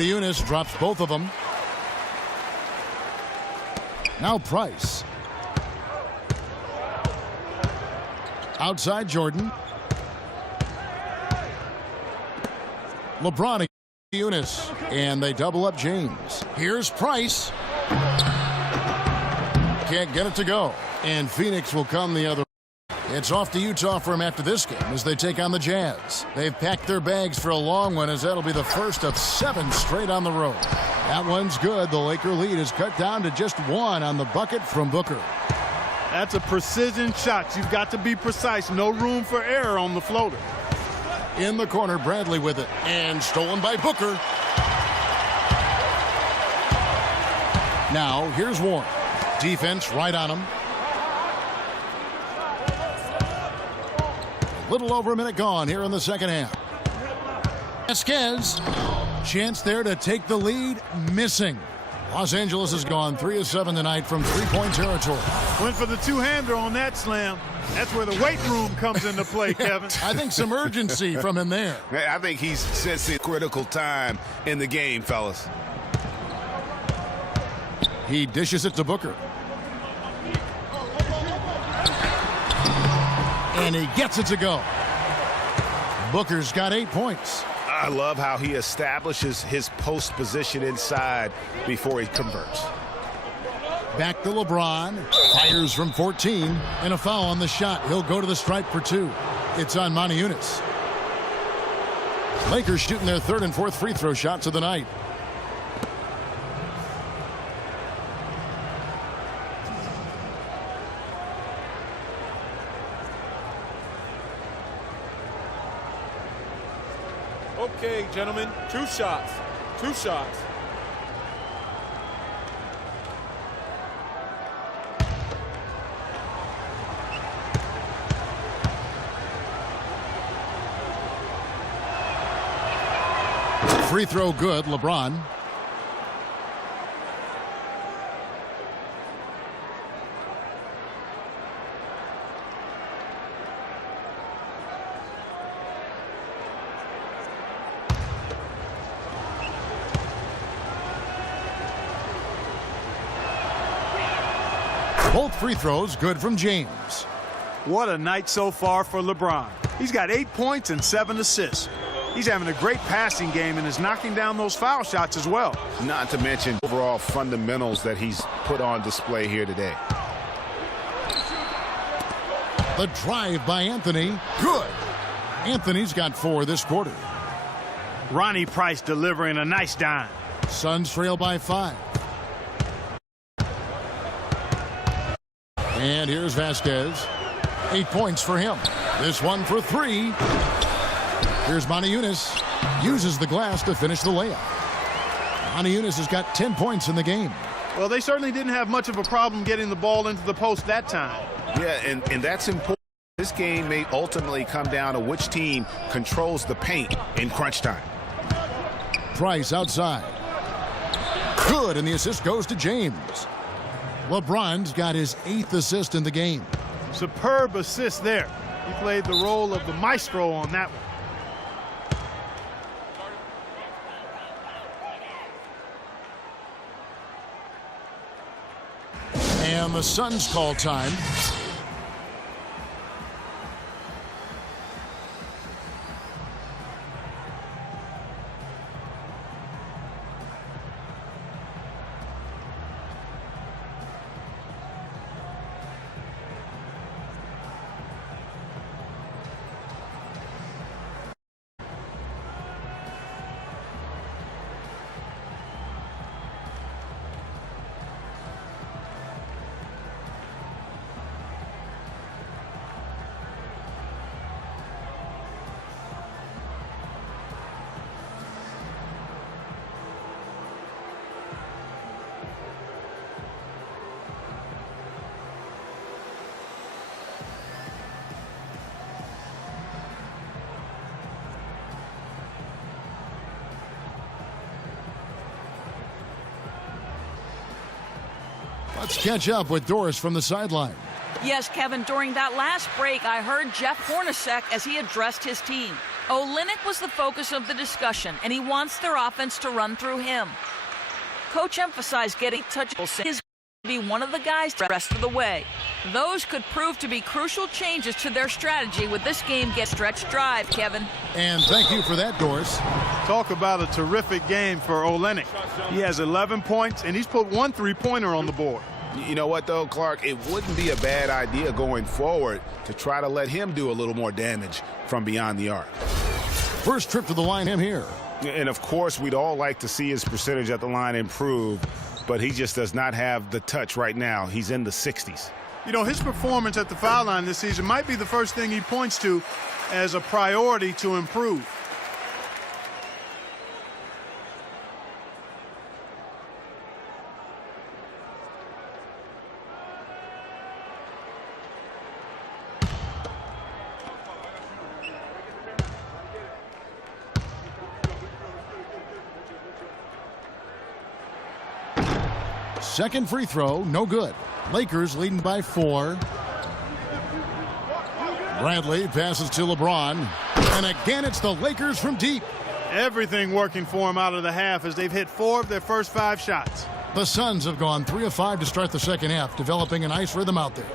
Eunice drops both of them. Now Price. Outside Jordan. LeBron, Eunice, and they double up James. Here's Price. Can't get it to go. And Phoenix will come the other way. It's off to Utah for him after this game as they take on the Jazz. They've packed their bags for a long one as that'll be the first of 7 straight on the road. That one's good. The Laker lead is cut down to just 1 on the bucket from Booker. That's a precision shot. You've got to be precise. No room for error on the floater. In the corner, Bradley with it. And stolen by Booker. Now, here's Warren. Defense right on him. Little over a minute gone here in the second half. Vasquez. Chance there to take the lead. Missing. Los Angeles has gone 3 of 7 tonight from three-point territory. Went for the two-hander on that slam. That's where the weight room comes into play, Kevin. I think some urgency from him there. I think he's sensing critical time in the game, fellas. He dishes it to Booker. And he gets it to go. Booker's got 8 points. I love how he establishes his post position inside before he converts. Back to LeBron. Fires from 14. And a foul on the shot. He'll go to the stripe for 2. It's on Monty Eunice. Lakers shooting their 3rd and 4th free throw shots of the night. Okay, gentlemen, 2 shots. 2 shots. Free throw good, LeBron. Both free throws good from James. What a night so far for LeBron. He's got 8 points and 7 assists. He's having a great passing game and is knocking down those foul shots as well. Not to mention overall fundamentals that he's put on display here today. The drive by Anthony. Good. Anthony's got 4 this quarter. Ronnie Price delivering a nice dime. Suns trail by 5. And here's Vasquez. 8 points for him. This one for 3. Here's Monty Eunice. Uses the glass to finish the layup. Monty Eunice has got 10 points in the game. Well, they certainly didn't have much of a problem getting the ball into the post that time. Yeah, and that's important. This game may ultimately come down to which team controls the paint in crunch time. Price outside. Good, and the assist goes to James. LeBron's got his 8th assist in the game. Superb assist there. He played the role of the maestro on that one. And the Suns call time. Let's catch up with Doris from the sideline. Yes, Kevin, during that last break, I heard Jeff Hornacek as he addressed his team. Olynyk was the focus of the discussion, and he wants their offense to run through him. Coach emphasized getting touches is be one of the guys the rest of the way. Those could prove to be crucial changes to their strategy with this game get stretch drive, Kevin. And thank you for that, Doris. Talk about a terrific game for Olynyk. He has 11 points, and he's put 1 3-pointer on the board. You know what, though, Clark? It wouldn't be a bad idea going forward to try to let him do a little more damage from beyond the arc. First trip to the line, him here. And, of course, we'd all like to see his percentage at the line improve, but he just does not have the touch right now. He's in the 60s. You know, his performance at the foul line this season might be the first thing he points to as a priority to improve. Second free throw, no good. Lakers leading by 4. Bradley passes to LeBron. And again, it's the Lakers from deep. Everything working for him out of the half as they've hit 4 of their first 5 shots. The Suns have gone 3 of 5 to start the second half, developing a nice rhythm out there.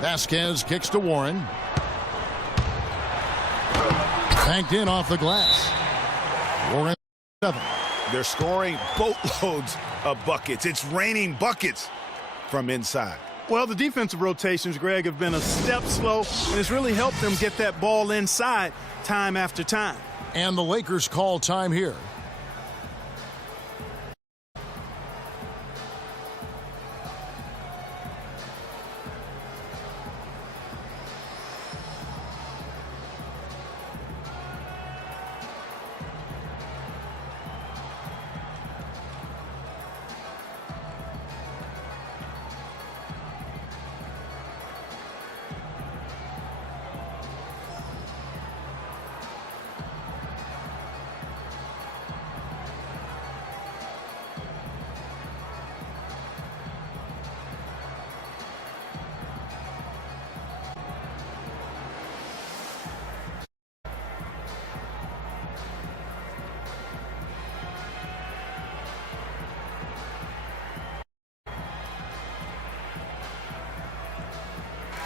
Vasquez kicks to Warren. Banked in off the glass. Warren 7. They're scoring boatloads of buckets. It's raining buckets from inside. Well, the defensive rotations, Greg, have been a step slow, and it's really helped them get that ball inside time after time. And the Lakers call time here.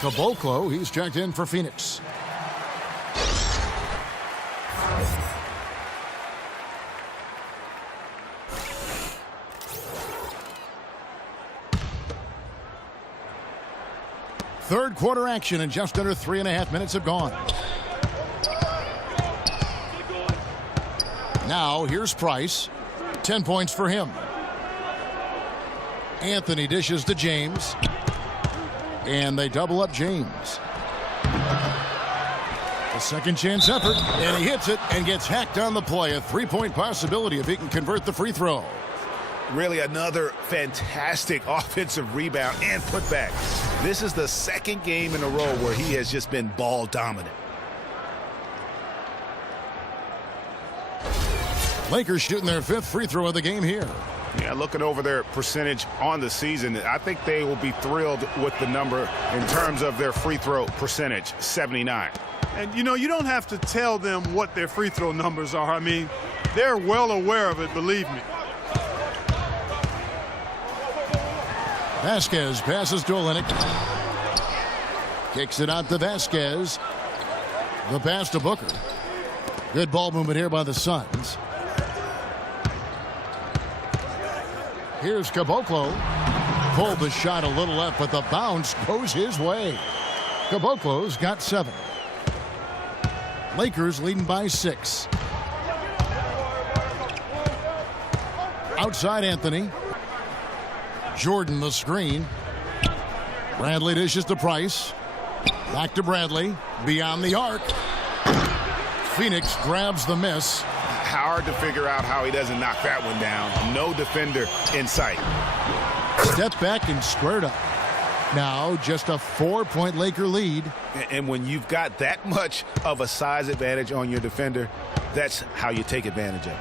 Caboclo, he's checked in for Phoenix. Third quarter action, and just under 3.5 minutes have gone. Now here's Price. 10 points for him. Anthony dishes to James. And they double up James. A second chance effort, and he hits it and gets hacked on the play. A 3-point possibility if he can convert the free throw. Really another fantastic offensive rebound and putback. This is the second game in a row where he has just been ball dominant. Lakers shooting their 5th free throw of the game here. Yeah, looking over their percentage on the season, I think they will be thrilled with the number in terms of their free throw percentage, 79. And, you know, you don't have to tell them what their free throw numbers are. I mean, they're well aware of it, believe me. Vasquez passes to Olynyk. Kicks it out to Vasquez. The pass to Booker. Good ball movement here by the Suns. Here's Caboclo. Pulled the shot a little left, but the bounce goes his way. Caboclo's got 7. Lakers leading by 6. Outside Anthony. Jordan the screen. Bradley dishes to Price. Back to Bradley. Beyond the arc. Phoenix grabs the miss. Hard to figure out how he doesn't knock that one down. No defender in sight. Step back and squared up. Now just a 4-point Laker lead. And when you've got that much of a size advantage on your defender, that's how you take advantage of it.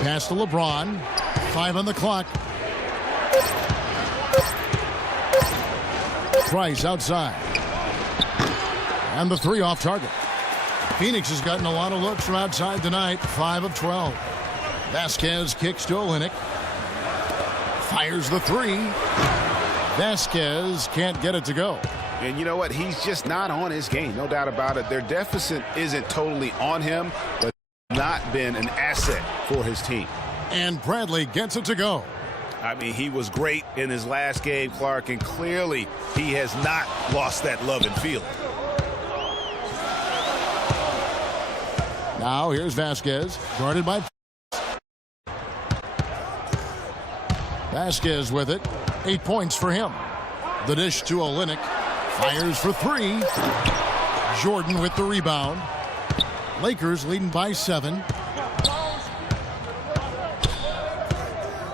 Pass to LeBron. 5 on the clock. Price outside. And the 3 off target. Phoenix has gotten a lot of looks from outside tonight. 5 of 12. Vasquez kicks to Olynyk. Fires the 3. Vasquez can't get it to go. And you know what? He's just not on his game. No doubt about it. Their deficit isn't totally on him, but not been an asset for his team. And Bradley gets it to go. I mean, he was great in his last game, Clark, and clearly he has not lost that love and feeling. Now here's Vasquez, guarded by Vasquez with it. 8 points for him. The dish to Olynyk. Fires for 3. Jordan with the rebound. Lakers leading by 7.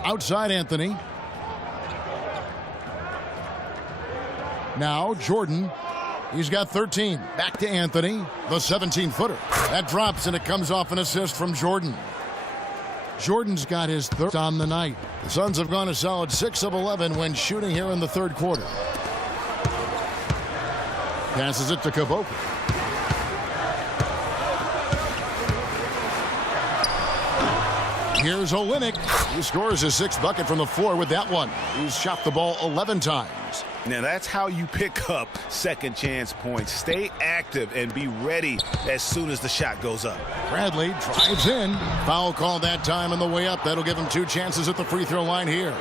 Outside Anthony. Now Jordan. He's got 13. Back to Anthony. The 17-footer. That drops and it comes off an assist from Jordan. Jordan's got his 3rd on the night. The Suns have gone a solid 6 of 11 when shooting here in the 3rd quarter. Passes it to Caboclo. Here's Olynyk. He scores his 6th bucket from the floor with that one. He's shot the ball 11 times. Now that's how you pick up second chance points. Stay active and be ready as soon as the shot goes up. Bradley drives in. Foul call that time on the way up. That'll give him 2 chances at the free throw line here.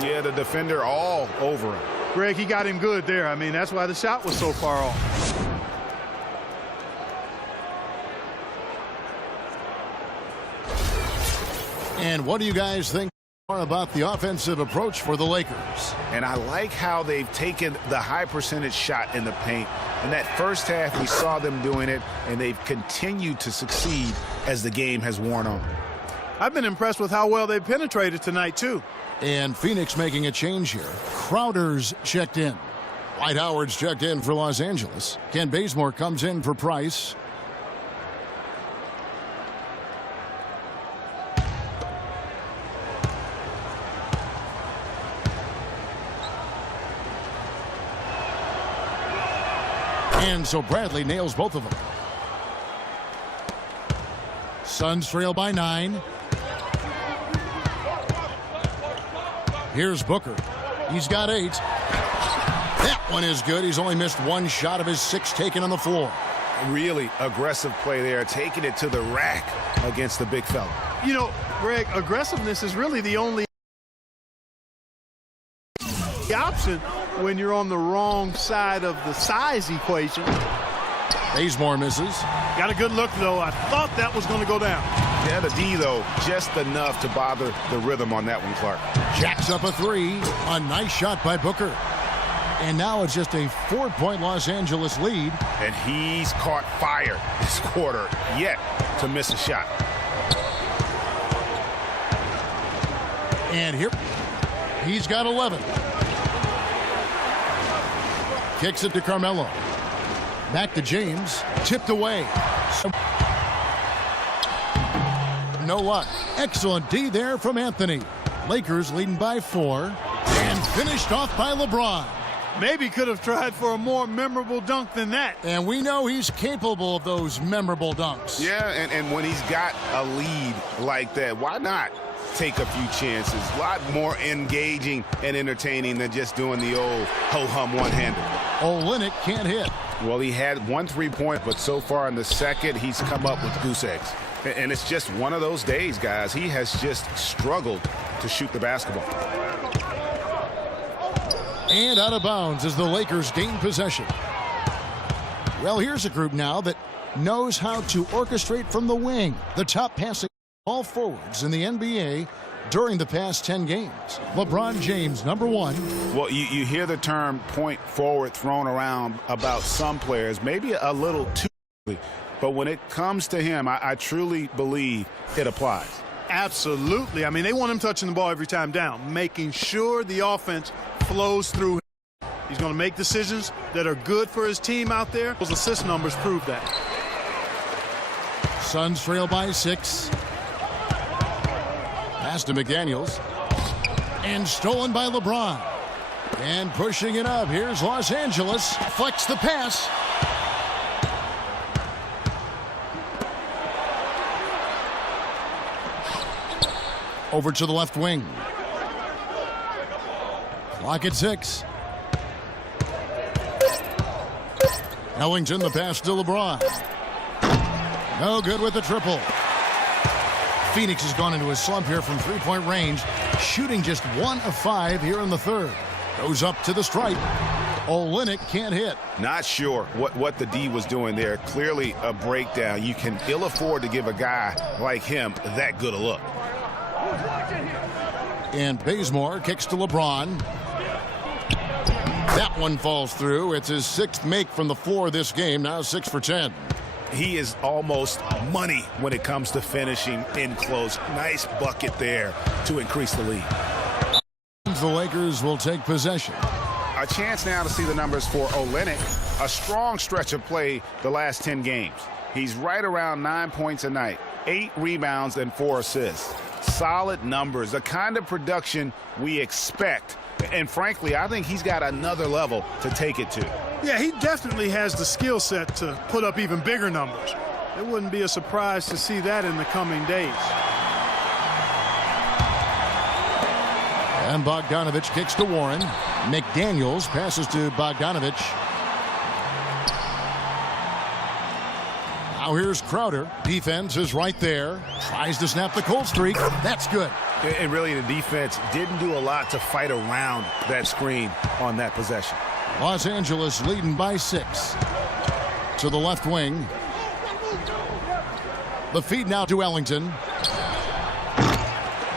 Yeah, the defender all over him. Greg, he got him good there. I mean, that's why the shot was so far off. And what do you guys think about the offensive approach for the Lakers? And I like how they've taken the high percentage shot in the paint. In that first half, we saw them doing it, and they've continued to succeed as the game has worn on. I've been impressed with how well they penetrated tonight, too. And Phoenix making a change here. Crowder's checked in. Dwight Howard's checked in for Los Angeles. Ken Bazemore comes in for Price. And so Bradley nails both of them. Suns trail by 9. Here's Booker. He's got 8. That one is good. He's only missed 1 shot of his 6 taken on the floor. Really aggressive play there, taking it to the rack against the big fella. You know, Greg, aggressiveness is really the only option when you're on the wrong side of the size equation. Bazemore misses. Got a good look, though. I thought that was going to go down. Yeah, the D, though, just enough to bother the rhythm on that one, Clark. Jacks up a 3. A nice shot by Booker. And now it's just a 4-point Los Angeles lead. And he's caught fire this quarter, yet to miss a shot. And here, he's got 11. Kicks it to Carmelo. Back to James. Tipped away. No luck. Excellent D there from Anthony. Lakers leading by 4. And finished off by LeBron. Maybe could have tried for a more memorable dunk than that. And we know he's capable of those memorable dunks. Yeah, and when he's got a lead like that, why not take a few chances? A lot more engaging and entertaining than just doing the old ho-hum one-hander. Olynyk can't hit. Well, he had 1 3-point, but so far in the second, he's come up with goose eggs. And it's just one of those days, guys. He has just struggled to shoot the basketball. And out of bounds as the Lakers gain possession. Well, here's a group now that knows how to orchestrate from the wing. The top passing all forwards in the NBA during the past 10 games. LeBron James, number 1. Well, you hear the term point forward thrown around about some players, maybe a little too early. But when it comes to him, I truly believe it applies. Absolutely. I mean, they want him touching the ball every time down, making sure the offense flows through him. He's going to make decisions that are good for his team out there. Those assist numbers prove that. Suns trail by 6. Pass to McDaniels. And stolen by LeBron. And pushing it up. Here's Los Angeles. Flex the pass. Over to the left wing. Clock at 6. Ellington, the pass to LeBron. No good with the triple. Phoenix has gone into a slump here from three-point range, shooting just 1 of 5 here in the third. Goes up to the stripe. Olynyk can't hit. Not sure what the D was doing there. Clearly a breakdown. You can ill afford to give a guy like him that good a look. And Bazemore kicks to LeBron. That one falls through. It's his 6th make from the floor this game. Now 6 for 10. He is almost money when it comes to finishing in close. Nice bucket there to increase the lead. The Lakers will take possession. A chance now to see the numbers for Olynyk. A strong stretch of play the last 10 games. He's right around 9 points a night, 8 rebounds and 4 assists. Solid numbers, the kind of production we expect. And frankly, I think he's got another level to take it to. Yeah, he definitely has the skill set to put up even bigger numbers. It wouldn't be a surprise to see that in the coming days. And Bogdanovich kicks to Warren. McDaniels passes to Bogdanovich. Now here's Crowder. Defense is right there. Tries to snap the cold streak. That's good. And really, the defense didn't do a lot to fight around that screen on that possession. Los Angeles leading by 6. To the left wing. The feed now to Ellington.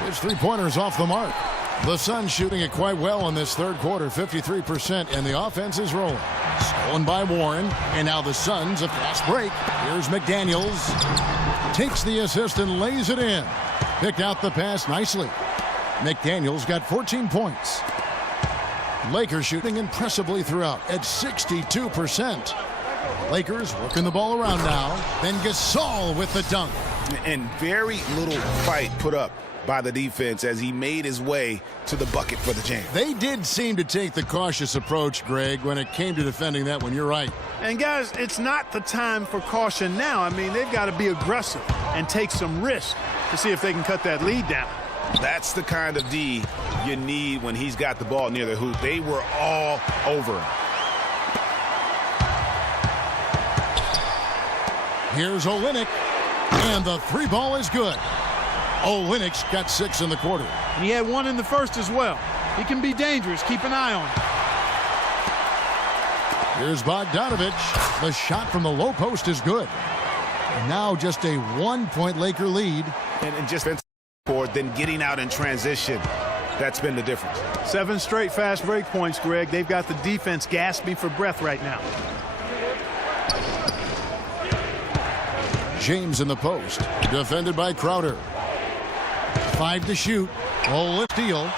His three-pointers off the mark. The Suns shooting it quite well in this third quarter, 53%, and the offense is rolling. Stolen by Warren, and now the Suns a fast break. Here's McDaniels. Takes the assist and lays it in. Picked out the pass nicely. McDaniels got 14 points. Lakers shooting impressively throughout at 62%. Lakers working the ball around now. Then Gasol with the dunk. And very little fight put up by the defense as he made his way to the bucket for the jam. They did seem to take the cautious approach, Greg, when it came to defending that one. You're right. And guys, it's not the time for caution now. I mean, they've got to be aggressive and take some risk to see if they can cut that lead down. That's the kind of D you need when he's got the ball near the hoop. They were all over him. Here's Olynyk, and the 3 ball is good. Olynyk's got 6 in the quarter. And he had 1 in the first as well. He can be dangerous. Keep an eye on him. Here's Bogdanovich. The shot from the low post is good. And now just a 1-point Laker lead. And just forward, then getting out in transition. That's been the difference. 7 straight fast break points, Greg. They've got the defense gasping for breath right now. James in the post. Defended by Crowder. 5 to shoot. Olynyk steal.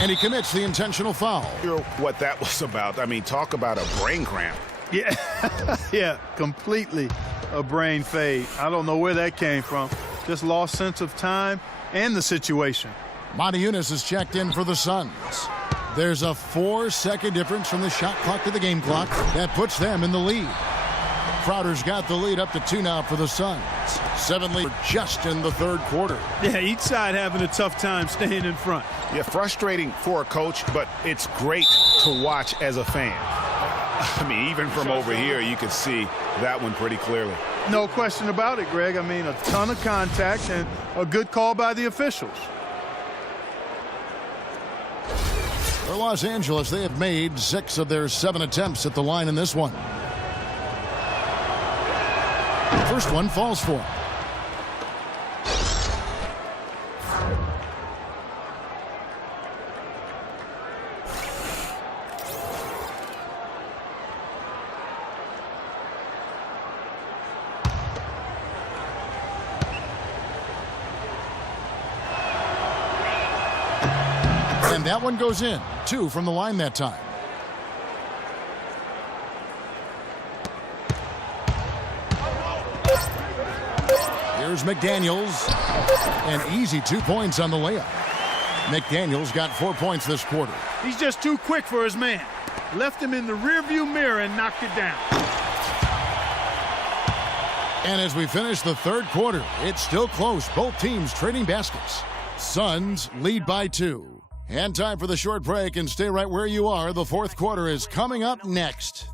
And he commits the intentional foul. You know what that was about. I mean, talk about a brain cramp. Yeah, yeah, completely a brain fade. I don't know where that came from. Just lost sense of time and the situation. Monty Eunice is checked in for the Suns. There's a 4-second difference from the shot clock to the game clock. That puts them in the lead. Crowder's got the lead up to 2 now for the Suns. 7 lead just in the third quarter. Yeah, each side having a tough time staying in front. Yeah, frustrating for a coach, but it's great to watch as a fan. I mean, even from over here, you can see that one pretty clearly. No question about it, Greg. I mean, a ton of contact and a good call by the officials. For Los Angeles, they have made 6 of their 7 attempts at the line in this one. First one falls for him. And that one goes in. 2 from the line that time. Here's Here's McDaniels. An easy 2 points on the layup. McDaniels got 4 points this quarter. He's just too quick for his man. Left him in the rearview mirror and knocked it down. And as we finish the third quarter, it's still close. Both teams trading baskets. Suns lead by 2. And time for the short break, and stay right where you are. The fourth quarter is coming up next.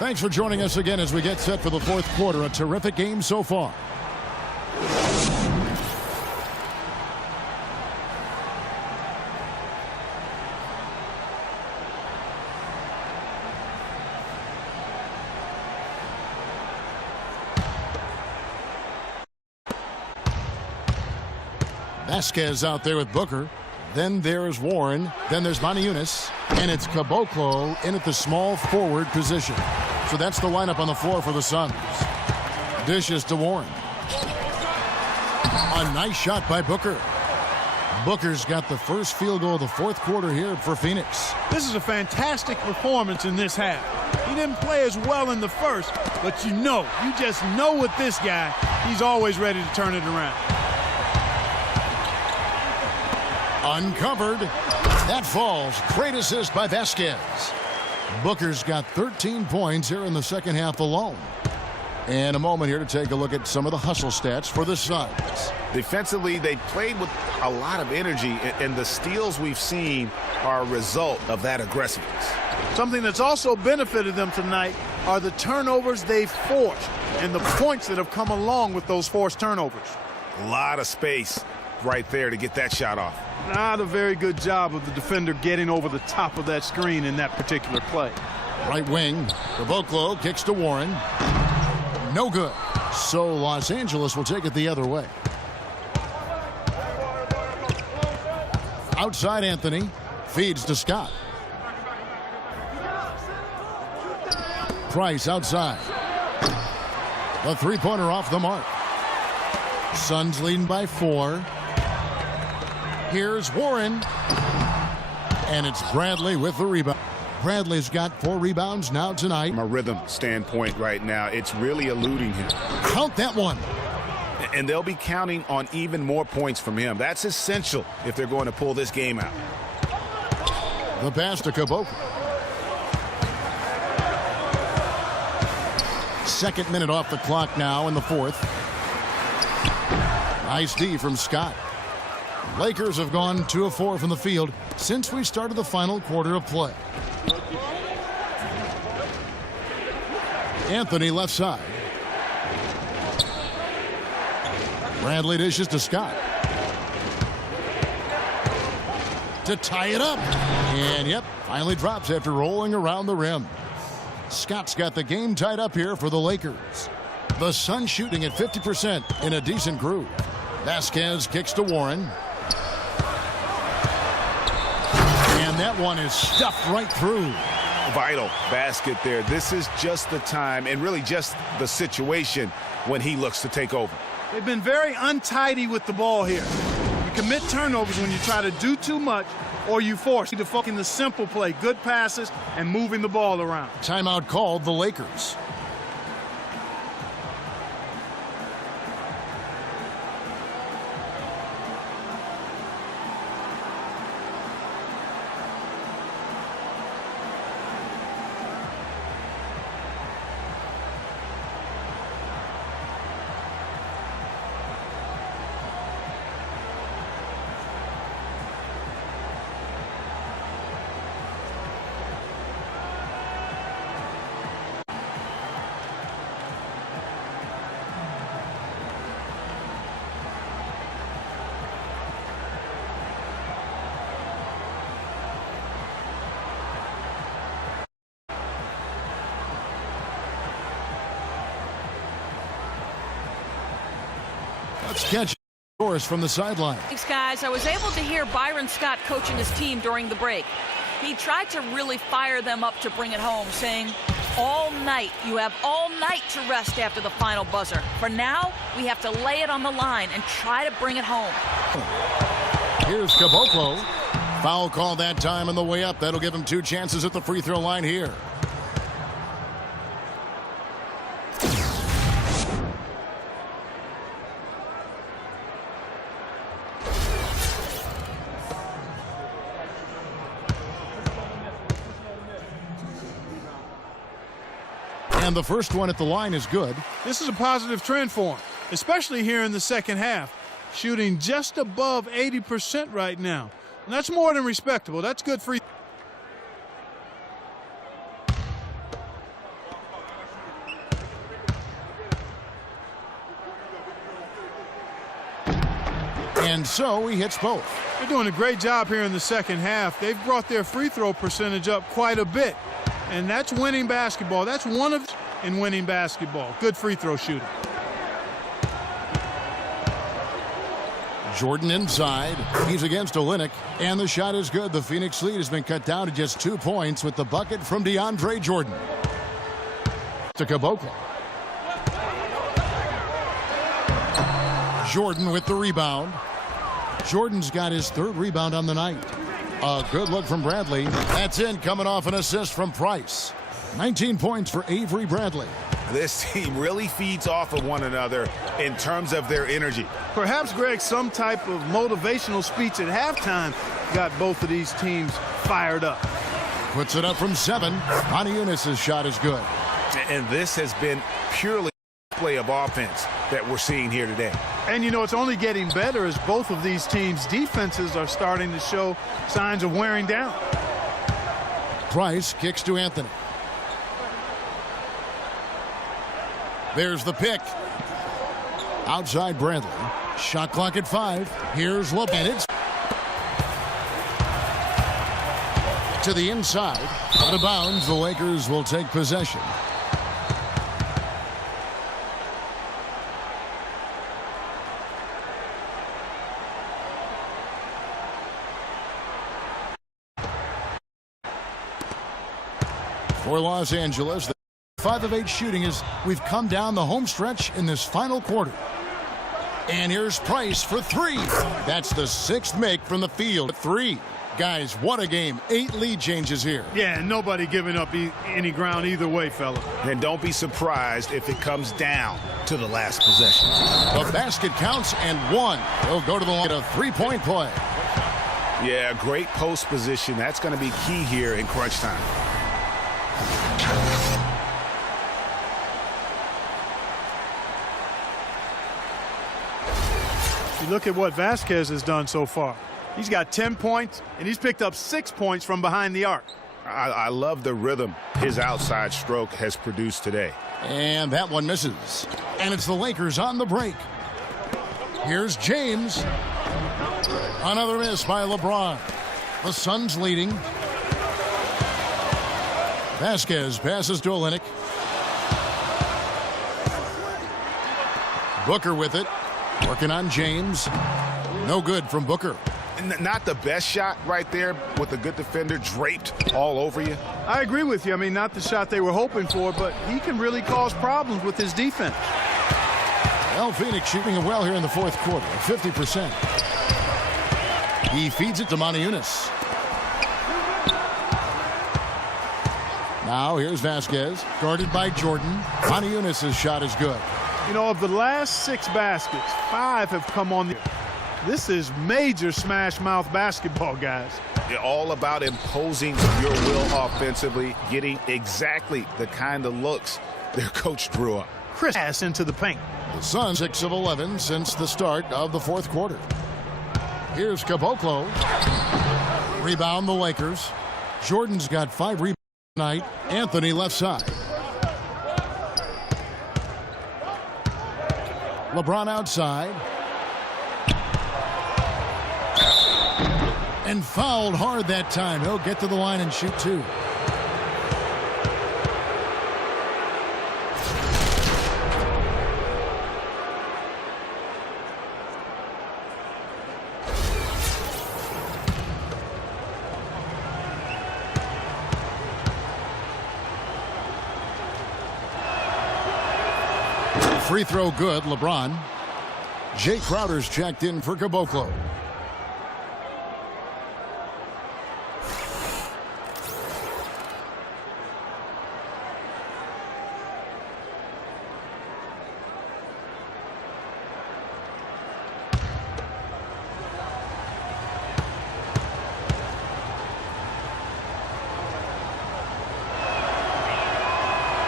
Thanks for joining us again as we get set for the fourth quarter. A terrific game so far. Vasquez out there with Booker. Then there's Warren. Then there's Maniunas. And it's Caboclo in at the small forward position. So that's the lineup on the floor for the Suns. Dishes to Warren. A nice shot by Booker. Booker's got the first field goal of the fourth quarter here for Phoenix. This is a fantastic performance in this half. He didn't play as well in the first, but you just know with this guy, he's always ready to turn it around. Uncovered. That falls. Great assist by Vasquez. Booker's got 13 points here in the second half alone. And a moment here to take a look at some of the hustle stats for the Suns. Defensively, they played with a lot of energy, and the steals we've seen are a result of that aggressiveness. Something that's also benefited them tonight are the turnovers they've forced and the points that have come along with those forced turnovers. A lot of space right there to get that shot off. Not a very good job of the defender getting over the top of that screen in that particular play. Right wing. Caboclo kicks to Warren. No good. So Los Angeles will take it the other way. Outside Anthony. Feeds to Scott. Price outside. The three-pointer off the mark. Suns leading by 4. Here's Warren. And it's Bradley with the rebound. Bradley's got 4 rebounds now tonight. From a rhythm standpoint right now, it's really eluding him. Count that one. And they'll be counting on even more points from him. That's essential if they're going to pull this game out. The pass to Caboclo. Second minute off the clock now in the fourth. Nice D from Scott. Lakers have gone 2 of 4 from the field since we started the final quarter of play. Anthony left side. Bradley dishes to Scott. To tie it up. And yep, finally drops after rolling around the rim. Scott's got the game tied up here for the Lakers. The Suns shooting at 50% in a decent groove. Vasquez kicks to Warren. And that one is stuffed right through. Vital basket there. This is just the time and really just the situation when he looks to take over. They've been very untidy with the ball here. You commit turnovers when you try to do too much or you force to focus on the simple play, good passes, and moving the ball around. Timeout called the Lakers. Let's catch Doris from the sideline. Thanks, guys. I was able to hear Byron Scott coaching his team during the break. He tried to really fire them up to bring it home, saying, all night. You have all night to rest after the final buzzer. For now, we have to lay it on the line and try to bring it home. Here's Caboclo. Foul call that time on the way up. That'll give him 2 chances at the free throw line here. And the first one at the line is good. This is a positive trend for him, especially here in the second half. Shooting just above 80% right now. And that's more than respectable. That's good for you. And so he hits both. They're doing a great job here in the second half. They've brought their free throw percentage up quite a bit. And that's winning basketball. That's one of in winning basketball. Good free throw shooting. Jordan inside. He's against Olynyk. And the shot is good. The Phoenix lead has been cut down to just 2 points with the bucket from DeAndre Jordan. To Caboclo. Jordan with the rebound. Jordan's got his 3rd rebound on the night. A good look from Bradley. That's in, coming off an assist from Price. 19 points for Avery Bradley. This team really feeds off of one another in terms of their energy. Perhaps, Greg, some type of motivational speech at halftime got both of these teams fired up. Puts it up from 7. Maniunas' shot is good. And this has been purely play of offense that we're seeing here today. And, you know, it's only getting better as both of these teams' defenses are starting to show signs of wearing down. Price kicks to Anthony. There's the pick. Outside Bradley. Shot clock at 5. Here's Lopez. To the inside. Out of bounds. The Lakers will take possession. For Los Angeles, the 5 of 8 shooting is we've come down the home stretch in this final quarter. And here's Price for 3. That's the 6th make from the field. 3. Guys, what a game. 8 lead changes here. Yeah, nobody giving up any ground either way, fella. And don't be surprised if it comes down to the last possession. The basket counts and 1. He'll go to the line. A 3-point play. Yeah, great post position. That's going to be key here in crunch time. You look at what Vasquez has done so far. He's got 10 points, and he's picked up 6 points from behind the arc. I love the rhythm his outside stroke has produced today. And that one misses. And it's the Lakers on the break. Here's James. Another miss by LeBron. The Suns leading. Vasquez passes to Olynyk. Booker with it. Working on James. No good from Booker. Not the best shot right there with a good defender draped all over you. I agree with you. I mean, not the shot they were hoping for, but he can really cause problems with his defense. Well, Phoenix shooting it well here in the 4th quarter, 50%. He feeds it to Maniunas. Now here's Vasquez, guarded by Jordan. Maniunas' shot is good. You know, of the last 6 baskets, 5 have come on the... This is major smash mouth basketball, guys. You're all about imposing your will offensively, getting exactly the kind of looks their coach drew up. Chris pass into the paint. The Suns 6 of 11 since the start of the 4th quarter. Here's Caboclo. Rebound the Lakers. Jordan's got 5 rebounds tonight. Anthony left side. LeBron outside. And fouled hard that time. He'll get to the line and shoot 2. Free throw good, LeBron. Jay Crowder's checked in for Caboclo.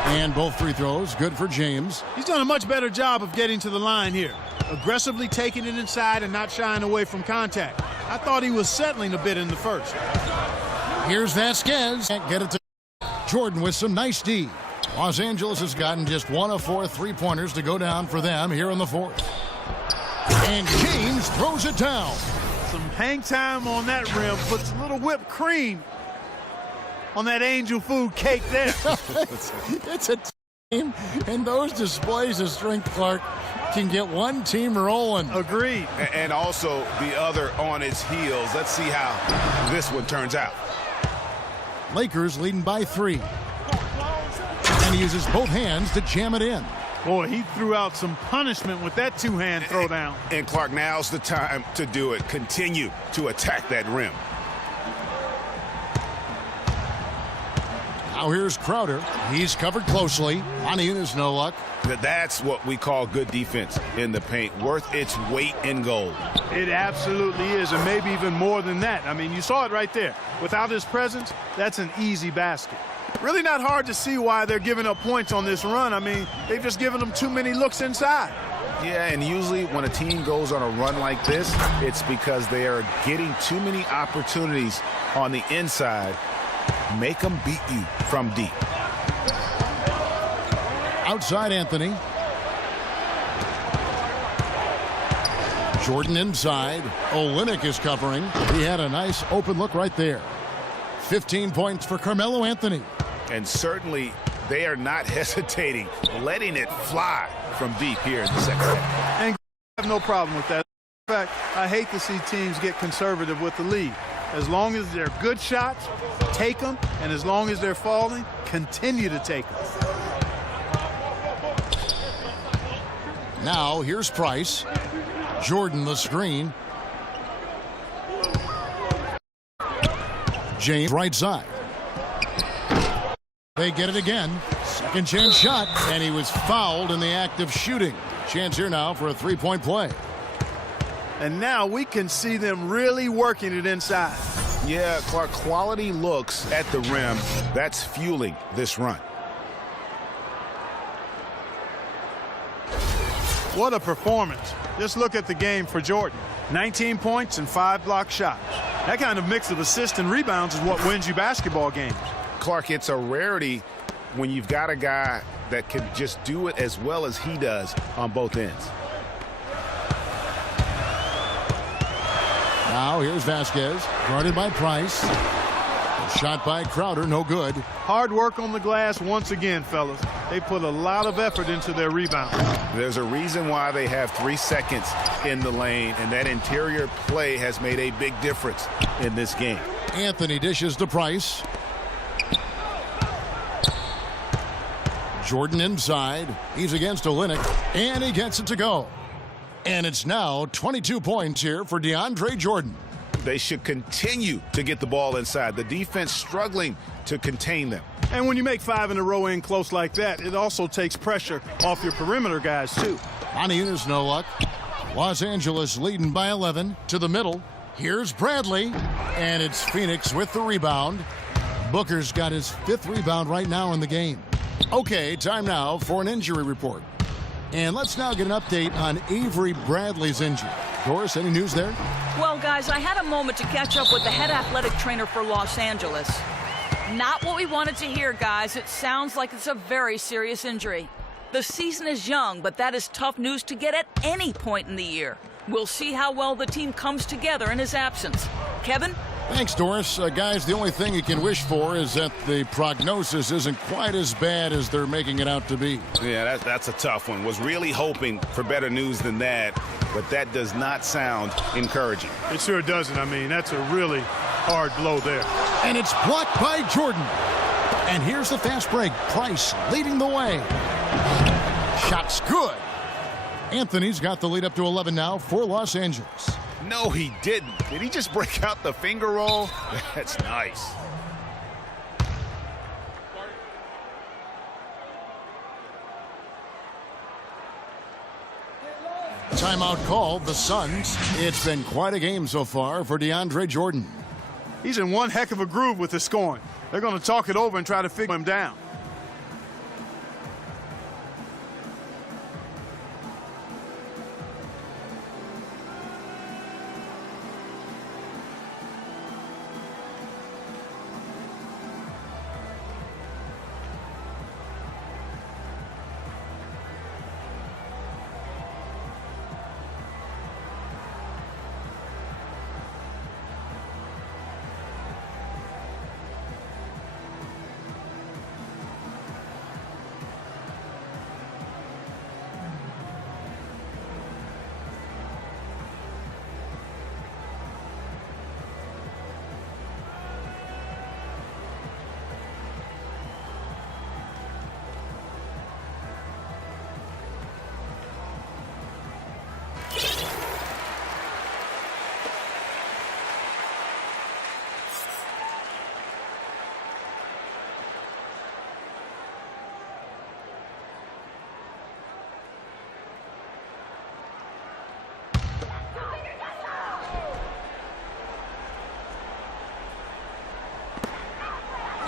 And both free throws good for James. He's done a much better job of getting to the line here. Aggressively taking it inside and not shying away from contact. I thought he was settling a bit in the first. Here's Vasquez. Can't get it to Jordan with some nice D. Los Angeles has gotten just 1 of 4 3-pointers to go down for them here in the fourth. And James throws it down. Some hang time on that rim. Puts a little whipped cream on that angel food cake there. It's a team, and those displays of strength, Clark, can get one team rolling. Agreed. And also the other on its heels. Let's see how this one turns out. Lakers leading by 3. And he uses both hands to jam it in. Boy, he threw out some punishment with that two-hand throwdown. And Clark, now's the time to do it. Continue to attack that rim. Now here's Crowder. He's covered closely. Aniuna's no luck. That's what we call good defense in the paint. Worth its weight in gold. It absolutely is, and maybe even more than that. I mean, you saw it right there. Without his presence, that's an easy basket. Really not hard to see why they're giving up points on this run. I mean, they've just given them too many looks inside. Yeah, and usually when a team goes on a run like this, it's because they are getting too many opportunities on the inside. Make them beat you from deep. Outside Anthony. Jordan inside. Olynyk is covering. He had a nice open look right there. 15 points for Carmelo Anthony. And certainly they are not hesitating, letting it fly from deep here in the second half. And I have no problem with that. In fact, I hate to see teams get conservative with the lead. As long as they're good shots, take them, and as long as they're falling, continue to take them. Now here's Price. Jordan the screen. James right side. They get it again. Second chance shot, and he was fouled in the act of shooting. Chance here now for a three-point play. And now we can see them really working it inside. Yeah, Clark, quality looks at the rim. That's fueling this run. What a performance. Just look at the game for Jordan. 19 points and 5 block shots. That kind of mix of assists and rebounds is what wins you basketball games. Clark, it's a rarity when you've got a guy that can just do it as well as he does on both ends. Now here's Vasquez, guarded by Price. A shot by Crowder, no good. Hard work on the glass once again, fellas. They put a lot of effort into their rebound. There's a reason why they have 3 seconds in the lane, and that interior play has made a big difference in this game. Anthony dishes to Price. Jordan inside. He's against Olynyk, and he gets it to go. And it's now 22 points here for DeAndre Jordan. They should continue to get the ball inside. The defense struggling to contain them. And when you make 5 in a row in close like that, it also takes pressure off your perimeter guys, too. Aniuna's no luck. Los Angeles leading by 11 to the middle. Here's Bradley, and it's Phoenix with the rebound. Booker's got his 5th rebound right now in the game. Okay, time now for an injury report. And let's now get an update on Avery Bradley's injury. Doris, any news there? Well, guys, I had a moment to catch up with the head athletic trainer for Los Angeles. Not what we wanted to hear, guys. It sounds like it's a very serious injury. The season is young, but that is tough news to get at any point in the year. We'll see how well the team comes together in his absence. Kevin? Thanks, Doris. Guys, the only thing you can wish for is that the prognosis isn't quite as bad as they're making it out to be. Yeah, that's a tough one. Was really hoping for better news than that, but that does not sound encouraging. It sure doesn't. I mean, that's a really hard blow there. And it's blocked by Jordan. And here's the fast break. Price leading the way. Shot's good. Anthony's got the lead up to 11 now for Los Angeles. No, he didn't. Did he just break out the finger roll? That's nice. Timeout called, the Suns. It's been quite a game so far for DeAndre Jordan. He's in one heck of a groove with the scoring. They're going to talk it over and try to figure him down.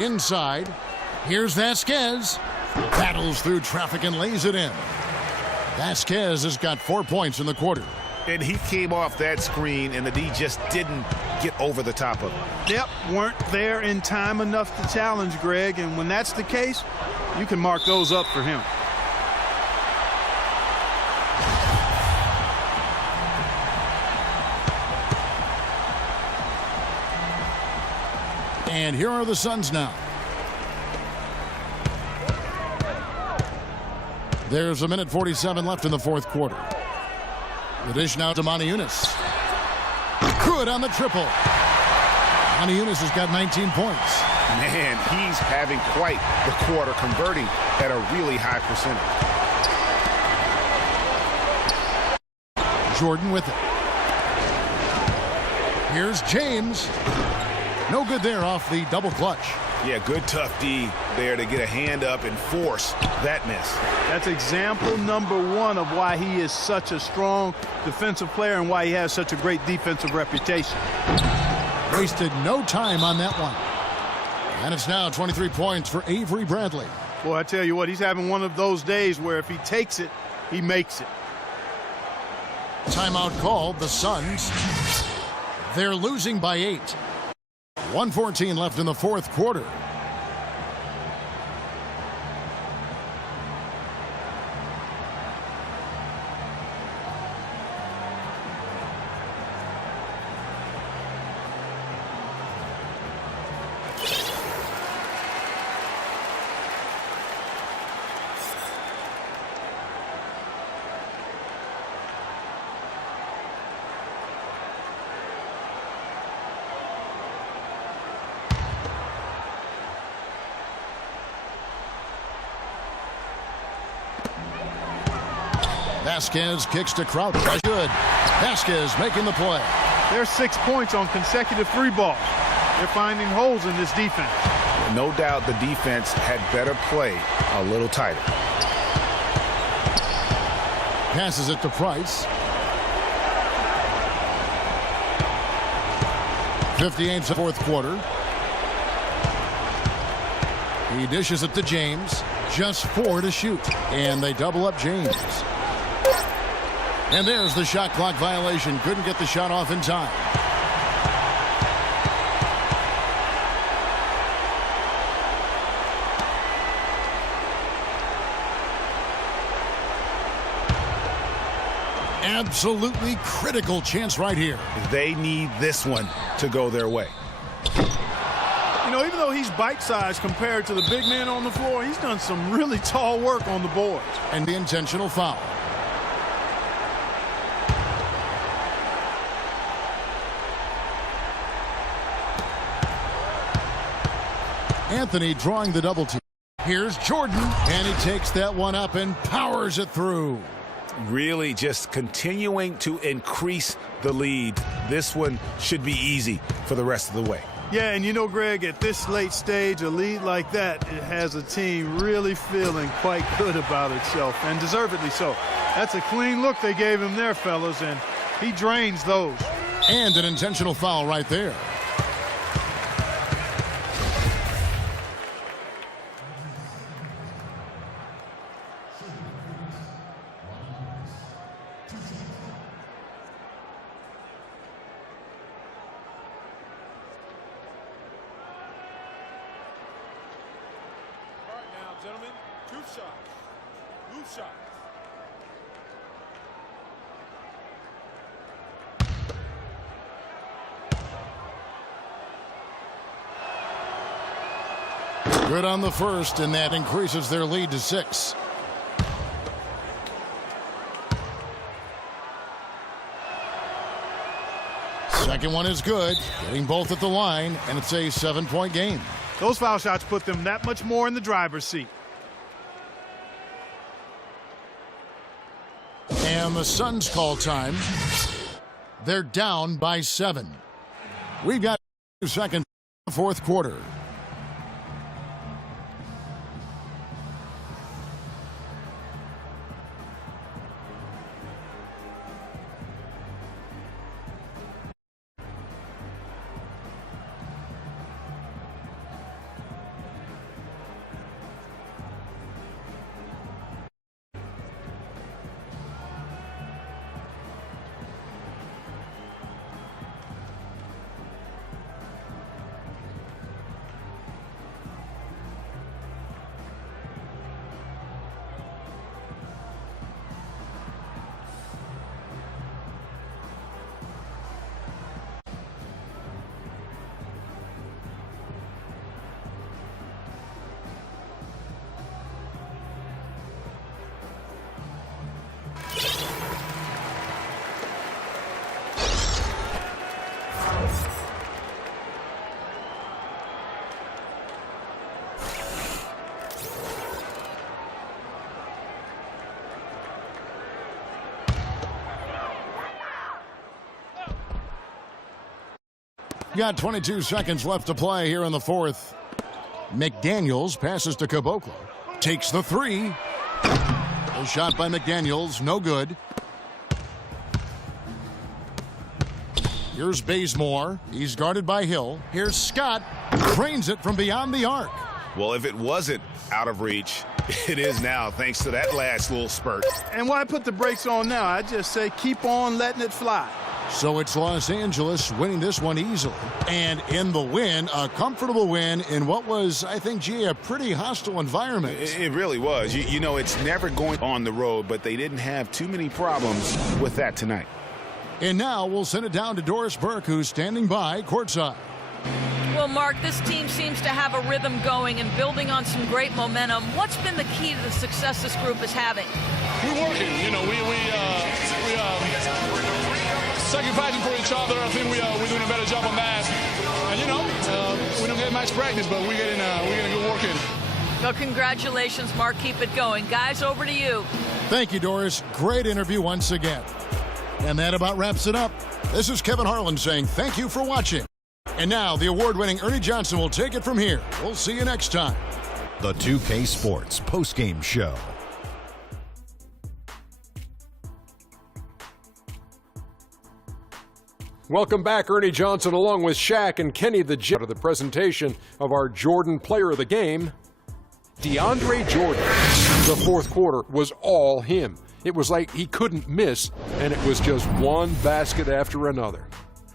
Inside, here's Vasquez. Battles through traffic and lays it in. Vasquez has got 4 points in the quarter. And he came off that screen, and the D just didn't get over the top of him. Yep, weren't there in time enough to challenge Greg, and when that's the case, you can mark those up for him. And here are the Suns now. There's 1:47 left in the fourth quarter. The dish now to Moniunas. Good on the triple. Moniunas has got 19 points. Man, he's having quite the quarter, converting at a really high percentage. Jordan with it. Here's James. No good there off the double clutch. Yeah, good tough D there to get a hand up and force that miss. That's example number one of why he is such a strong defensive player and why he has such a great defensive reputation. Wasted no time on that one. And it's now 23 points for Avery Bradley. Boy, I tell you what, he's having one of those days where if he takes it, he makes it. Timeout called, the Suns. They're losing by 8. 1:14 left in the fourth quarter. Vasquez kicks to Crowder. Good. Vasquez making the play. There's 6 points on consecutive three balls. They're finding holes in this defense. No doubt the defense had better play a little tighter. Passes it to Price. 58 fourth quarter. He dishes it to James. Just 4 to shoot. And they double up James. And there's the shot clock violation. Couldn't get the shot off in time. Absolutely critical chance right here. They need this one to go their way. You know, even though he's bite-sized compared to the big man on the floor, he's done some really tall work on the boards. And the intentional foul. Anthony drawing the double team. Here's Jordan, and he takes that one up and powers it through. Really just continuing to increase the lead. This one should be easy for the rest of the way. Yeah, and you know, Greg, at this late stage, a lead like that, it has a team really feeling quite good about itself, and deservedly so. That's a clean look they gave him there, fellas, and he drains those. And an intentional foul right there. Gentlemen, two shots. Loose shots. Good on the first, and that increases their lead to 6. Second one is good, getting both at the line, and it's a 7-point game. Those foul shots put them that much more in the driver's seat. And the Suns call time. They're down by 7. We've got 2 seconds in the fourth quarter. Got 22 seconds left to play here in the fourth. McDaniels passes to Caboclo. Takes the 3. A shot by McDaniels, no good. Here's Bazemore. He's guarded by Hill. Here's Scott. Drains it from beyond the arc. Well, if it wasn't out of reach, it is now, thanks to that last little spurt. And why put the brakes on now? I just say keep on letting it fly. So it's Los Angeles winning this one easily. And in the win, a comfortable win in what was, I think, gee, a pretty hostile environment. It really was. You know, it's never going on the road, but they didn't have too many problems with that tonight. And now we'll send it down to Doris Burke, who's standing by courtside. Well, Mark, this team seems to have a rhythm going and building on some great momentum. What's been the key to the success this group is having? We're working. You know, we sacrificing for each other. I think we're doing a better job on that. And you know, we don't get much practice, but we're getting good work in. Well, congratulations, Mark. Keep it going. Guys, over to you. Thank you, Doris. Great interview once again. And that about wraps it up. This is Kevin Harlan saying thank you for watching. And now the award-winning Ernie Johnson will take it from here. We'll see you next time. The 2K Sports postgame show. Welcome back, Ernie Johnson, along with Shaq and Kenny the Jet, of the presentation of our Jordan Player of the Game, DeAndre Jordan. The fourth quarter was all him. It was like he couldn't miss, and it was just one basket after another.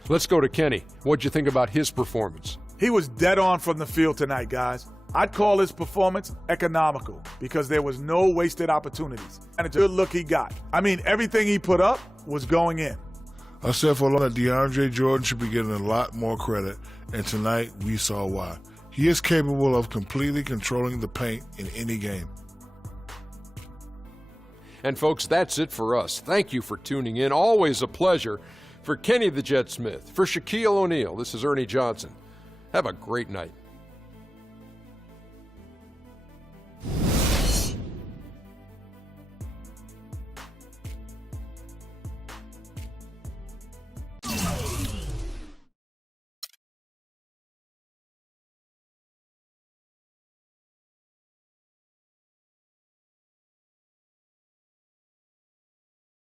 Let's go to Kenny. What'd you think about his performance? He was dead on from the field tonight, guys. I'd call his performance economical because there was no wasted opportunities. And it's a good look he got. I mean, everything he put up was going in. I said for a long time, DeAndre Jordan should be getting a lot more credit, and tonight we saw why. He is capable of completely controlling the paint in any game. And folks, that's it for us. Thank you for tuning in. Always a pleasure. For Kenny the Jet Smith, for Shaquille O'Neal, this is Ernie Johnson. Have a great night.